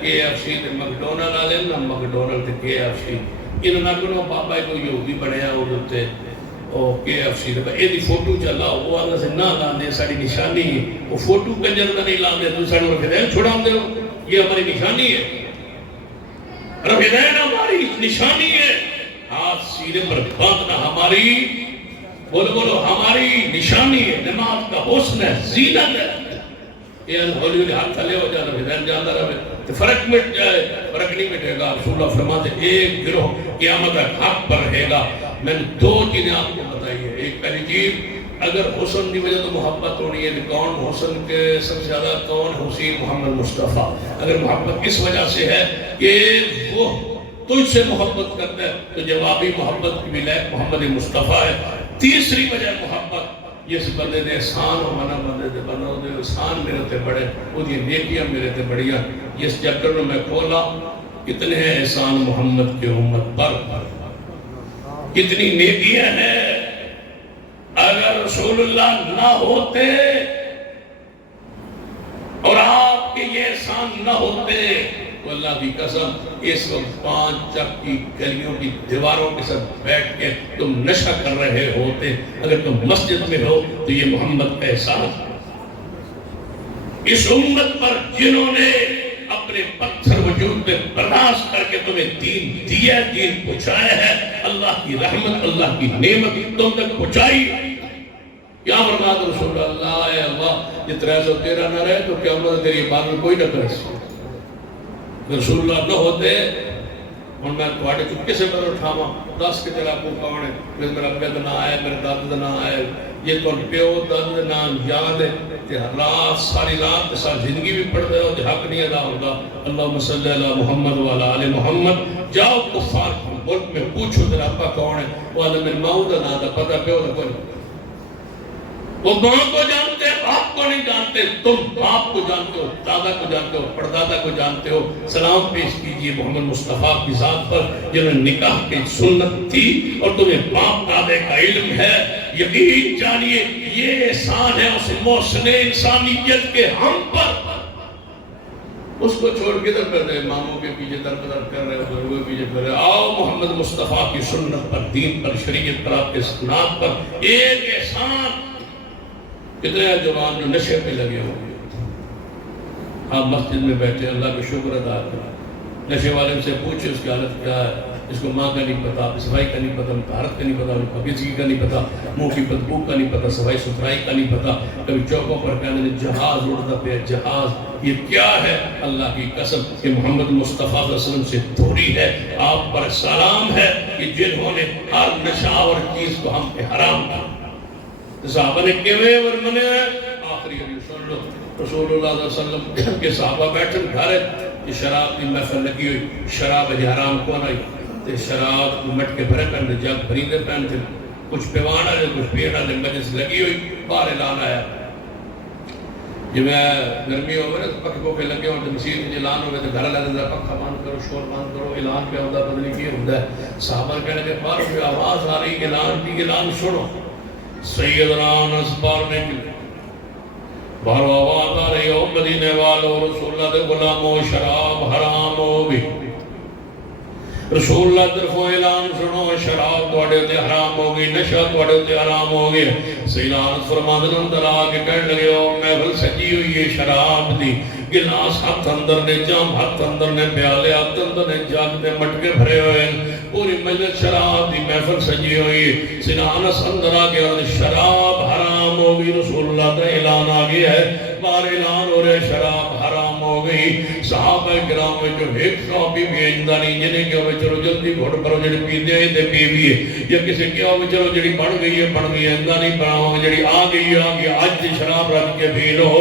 KFC تے مکڈونلڈ والے نا, مکڈونلڈ تے KFC انہوں نے کہا بابا کو یہودی بنیا وہ ہوتے اور KFC تے یہ دی فوٹو چلا وہ اللہ سے نہ لاندے ساری نشانی ہے. وہ فوٹو کنجر کا نہیں لاندے تو ساری رفیدین چھوڑا دے. یہ ہماری نشانی ہے, رفیدین ہماری نشانی ہے. ہاتھ سینے پر باندھنا ہماری بولو بولو ہماری نشانی ہے. نماز کا حسن ہے, زینت ہے. یہ ہولی ہولی ہاتھ تھلے ہو جانا رفیدین جاندہ رہے تو فرق مٹ جائے. فرق نہیں مٹے گا. رسول اللہ فرماتے ایک گروہ قیامت حق پر رہے گا. میں نے دو چیزیں آپ کو بتائی ہے. ایک پہلی چیز, اگر حسن کی وجہ تو محبت ہونی ہے تو کون حسن کے سب سے زیادہ کون حسین محمد مصطفیٰ. اگر محبت اس وجہ سے ہے کہ وہ تجھ سے محبت کرتا ہے تو جوابی محبت کی بھی لائق محمد مصطفیٰ ہے. تیسری وجہ محبت جس بندے دے احسان ہو منا بندے دے بندوں دے احسان میرے تے بڑے وہ دی نیکیاں میرے تے بڑیاں. جس چیپٹر میں میں کھولا کتنے ہیں احسان محمد کے امت پر, کتنی نیکیاں ہیں. اگر رسول اللہ نہ ہوتے اور آپ کے یہ احسان نہ ہوتے تو اللہ کی قسم اس وقت 5 چک کی گلیوں کی دیواروں کے ساتھ بیٹھ کے تم نشہ کر رہے ہوتے. اگر تم مسجد میں ہو تو یہ محمد کا احسان. اس امت پر جنہوں نے اپنے پتھر وجود میں برداشت کر کے تمہیں دین دیا, دین پہنچایا ہے, اللہ کی رحمت اللہ کی نعمت تم تک پہنچائی. کیا فرماتا رسول اللہ, اے اللہ یہ 313 نہ رہے تو قیامت تیری عبادت کوئی نہ کرے. رسول اللہ نہ ہوتے اور میں تھوڑے چکے سے پر اٹھاواں 10 کے تیرا کو کون ہے, میرا پید نہ آئے, میرے داد نہ آئے, یہ تو پیو داد نام یاد ہے کہ رات ساری رات ساری زندگی بھی پڑھتے ہو تو حق نہیں ادا ہوگا. اللہم صلی اللہ محمد وعلا آل محمد. جاؤ کفار ملک میں پوچھو تیرا ابا کون ہے, وہ آدم المعود نہ دا پتہ پیو دا کوئی. وہ ماں کو جانتے ہیں, باپ کو نہیں جانتے. تم باپ کو جانتے ہو, دادا کو جانتے ہو, پردادا کو جانتے ہو. سلام پیش کیجئے محمد مصطفیٰ کی ذات پر جنہوں نے نکاح کی سنت تھی اور تمہیں باپ دادے کا علم ہے. یقین جانیے یہ احسان ہے اس محسن انسانیت کے ہم پر. اس کو چھوڑ کے ادھر کر رہے اماموں کے پیچھے در بدر کر رہے بزرگوں کے پیچھے کر رہے آؤ محمد مصطفیٰ کی سنت پر، دین پر، شریعت پر، آپ کے سنات پر ایک احسان. کتنے جوان جو نشے پہ لگے ہوئے آپ مسجد میں بیٹھے اللہ کا شکر ادا کریں. نشے والے سے پوچھے اس کی حالت کیا ہے، اس کو ماں کا نہیں پتا، صفائی کا نہیں پتا، طہارت کا نہیں پتا، پاکیزگی کا نہیں پتا، منہ کی بدبو کا نہیں پتا، صفائی ستھرائی کا نہیں پتا. کبھی چوکوں پر کہنے جہاز اڑتا پہ جہاز، یہ کیا ہے؟ اللہ کی قسم کہ محمد مصطفیٰ صلی اللہ علیہ وسلم سے دوری ہے. آپ پر سلام ہے کہ جنہوں نے ہر نشاور چیز کو ہم پہ حرام کیا. صحابہ نے کیویں ورمنے ہیں آخری حدیث سن لو. رسول اللہ صلی اللہ علیہ وسلم کے صحابہ بیٹھن گھر یہ شراب کی محفل لگی ہوئی. شراب حرام کون آئی تے شراب مٹ کے بھرے پہنے جگ بھریندے پہنتے کچھ پیوان آئے کچھ پیر والے مجلس لگی ہوئی. باہر اعلان آیا جی میں گرمی ہو گئے تو پکھوں پہ لگے ہوں تو مسیح میں اعلان ہوئے تو گھر لگے تو پکھا بند کرو شور بند کرو. اعلان پہ ہوتا پتہ نہیں کیا ہوتا ہے. صحابہ کہنے کے باہر کوئی آواز آ رہی اعلان کی، اعلان سنو. سیدنا انس بارنے کے لیے باہر آواز آ رہی ہو مدینے والو رسول اللہ دے غلامو شراب حرام ہو گئی. رسول اللہ طرفوں اعلان سنو شراب توڑے تے حرام ہو گئی، نشہ توڑے تے حرام ہو گئی. سیدنا انس فرماندے اندر آ کے کہنے لگے او محفل سجی ہوئی ہے شراب دی، گلاس ہاتھ اندر نے، جام ہاتھ اندر نے، پیالے ہاتھ اندر نے، جگ میں مٹکے بھرے ہوئے، پوری مجلس شراب دی محفل سجی ہوئی. سیدنا انس اندر آ کے شراب حرام ہو گئی. رسول اللہ کا اعلان آ گیا ہے، باہر اعلان ہو رہے شراب حرام ہو گئی. صحابہ کرام میں جو ایک صحابی بھی اندہ نہیں جنہیں کہ چلو جلدی گھوڑ پرو جڑی پیندے ہیں تے پیوی ہے، یا کسی کیا ہو چلو جڑی بن گئی ہے اندہ نہیں بناؤ، جڑی آ گئی آج شراب رکھ کے پی لو.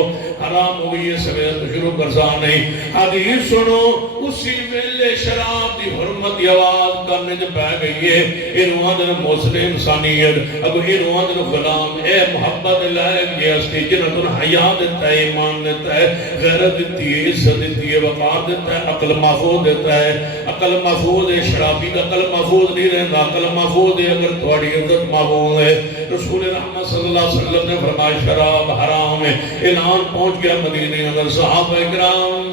حرام ہو گئی ہے سویرے تو شروع کرسا نہیں. حدیث سنو اسی ویلے شراب دی حرمت کی آواز کرنے جو پہ گئی ہے. انہوں نے محسن انسانیت اگو انہوں نے غلام اے محبت لائق یہ استی جنہوں نے حیاء دیتا ہے، ایمان دیتا ہے، غیرت دیتی ہے، عزت دیتی ہے، وقار دیتا ہے، عقل محفوظ دیتا ہے. عقل محفوظ ہے، شرابی کا عقل محفوظ نہیں رہتا. عقل محفوظ ہے اگر تھوڑی عزت محفوظ ہے. رسول رحمت صلی اللہ علیہ وسلم نے فرمایا شراب حرام ہے. اعلان پہنچ گیا مدینے اندر. صحابہ کرام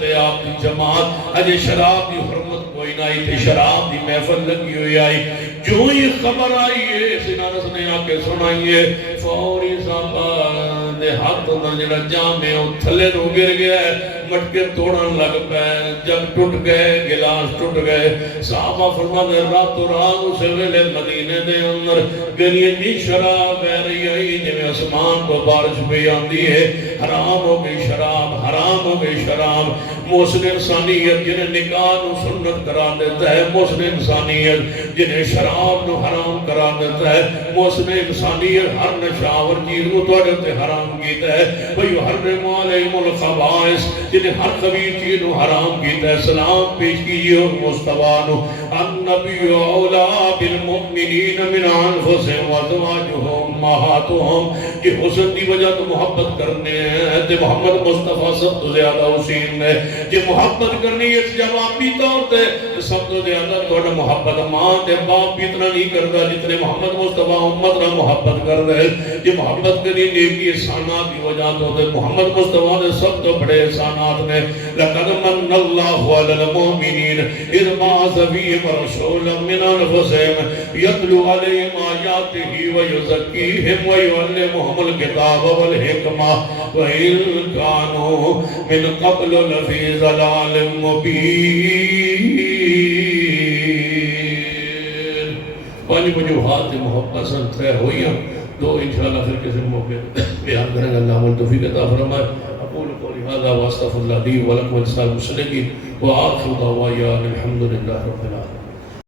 تے آپ کی جماعت اجے شراب کی حرمت کوئی نہ آئی تھی، شراب کی محفل لگی ہوئی آئی. جو ہی خبر آئی ہے سیدنا انس نے آ کے سنائی ہے فوری صاحب دے ہاتھ اندر جڑا جام ہے وہ تھلے نو گر گیا ہے، مٹکے توڑن لگ پے، جگ ٹوٹ گئے، گلاس ٹوٹ گئے. صحابہ فرماتے راتوں رات اس ویلے مدینے دے اندر گلی جی شراب بہ رہی آئی جویں آسمان تو بارش پہ آندی ہے. حرام ہو گئی شراب، حرام ہو گئی شراب. محسن انسانیت جنہیں نکاح نو سنت کرا دیتا ہے، محسن انسانیت جنہیں شراب نو حرام کرا دیتا ہے، محسن انسانیت ہر نشاور چیز کو توڑے تے حرام کیتا ہے. وَيُحَرِّمُ عَلَيْهِمُ الْخَبَائِثَ جنہیں ہر خبیر چیز نو حرام کیتا ہے. سلام پیش کیجئے اور مصطفیٰ نو النبی اولا بالمؤمنین من انفسہم وازواجہم امہاتہم کہ حسن دی وجہ تو محبت کرنے ہیں تے محمد مصطفیٰ سب تو زیادہ حسین ہے. کہ محبت کرنی ہے جوابی طور تے سب تو زیادہ توڑا محبت ماں تے باپ بھی اتنا نہیں کرتا جتنے محمد مصطفیٰ امت نہ محبت کر رہے. یہ محبت کرنی نیکی احسانات کی وجہ تو تے محمد مصطفیٰ نے سب تو بڑے احسانات نے لقد من اللہ علی المؤمنین اذ بعث فیہم رسولا من انفسہم یتلو علیہم آیاتہ ویزکیہم ویعلمہم الکتاب والحکمہ وَإِن كَانُوا مِن قَبْلُ لَفِي ضَلَالٍ مُبِينٍ. پانچ وجوہات محبت سے طے ہوئی ہیں، دو انشاءاللہ پھر کسی موقع بیان کریں گے. اللہ عمل توفیق عطا فرمائے. اقول قولی ھذا واستغفر اللہ لی ولکم ولسائر المسلمین وآخر دعوانا الحمد للہ رب العالمین.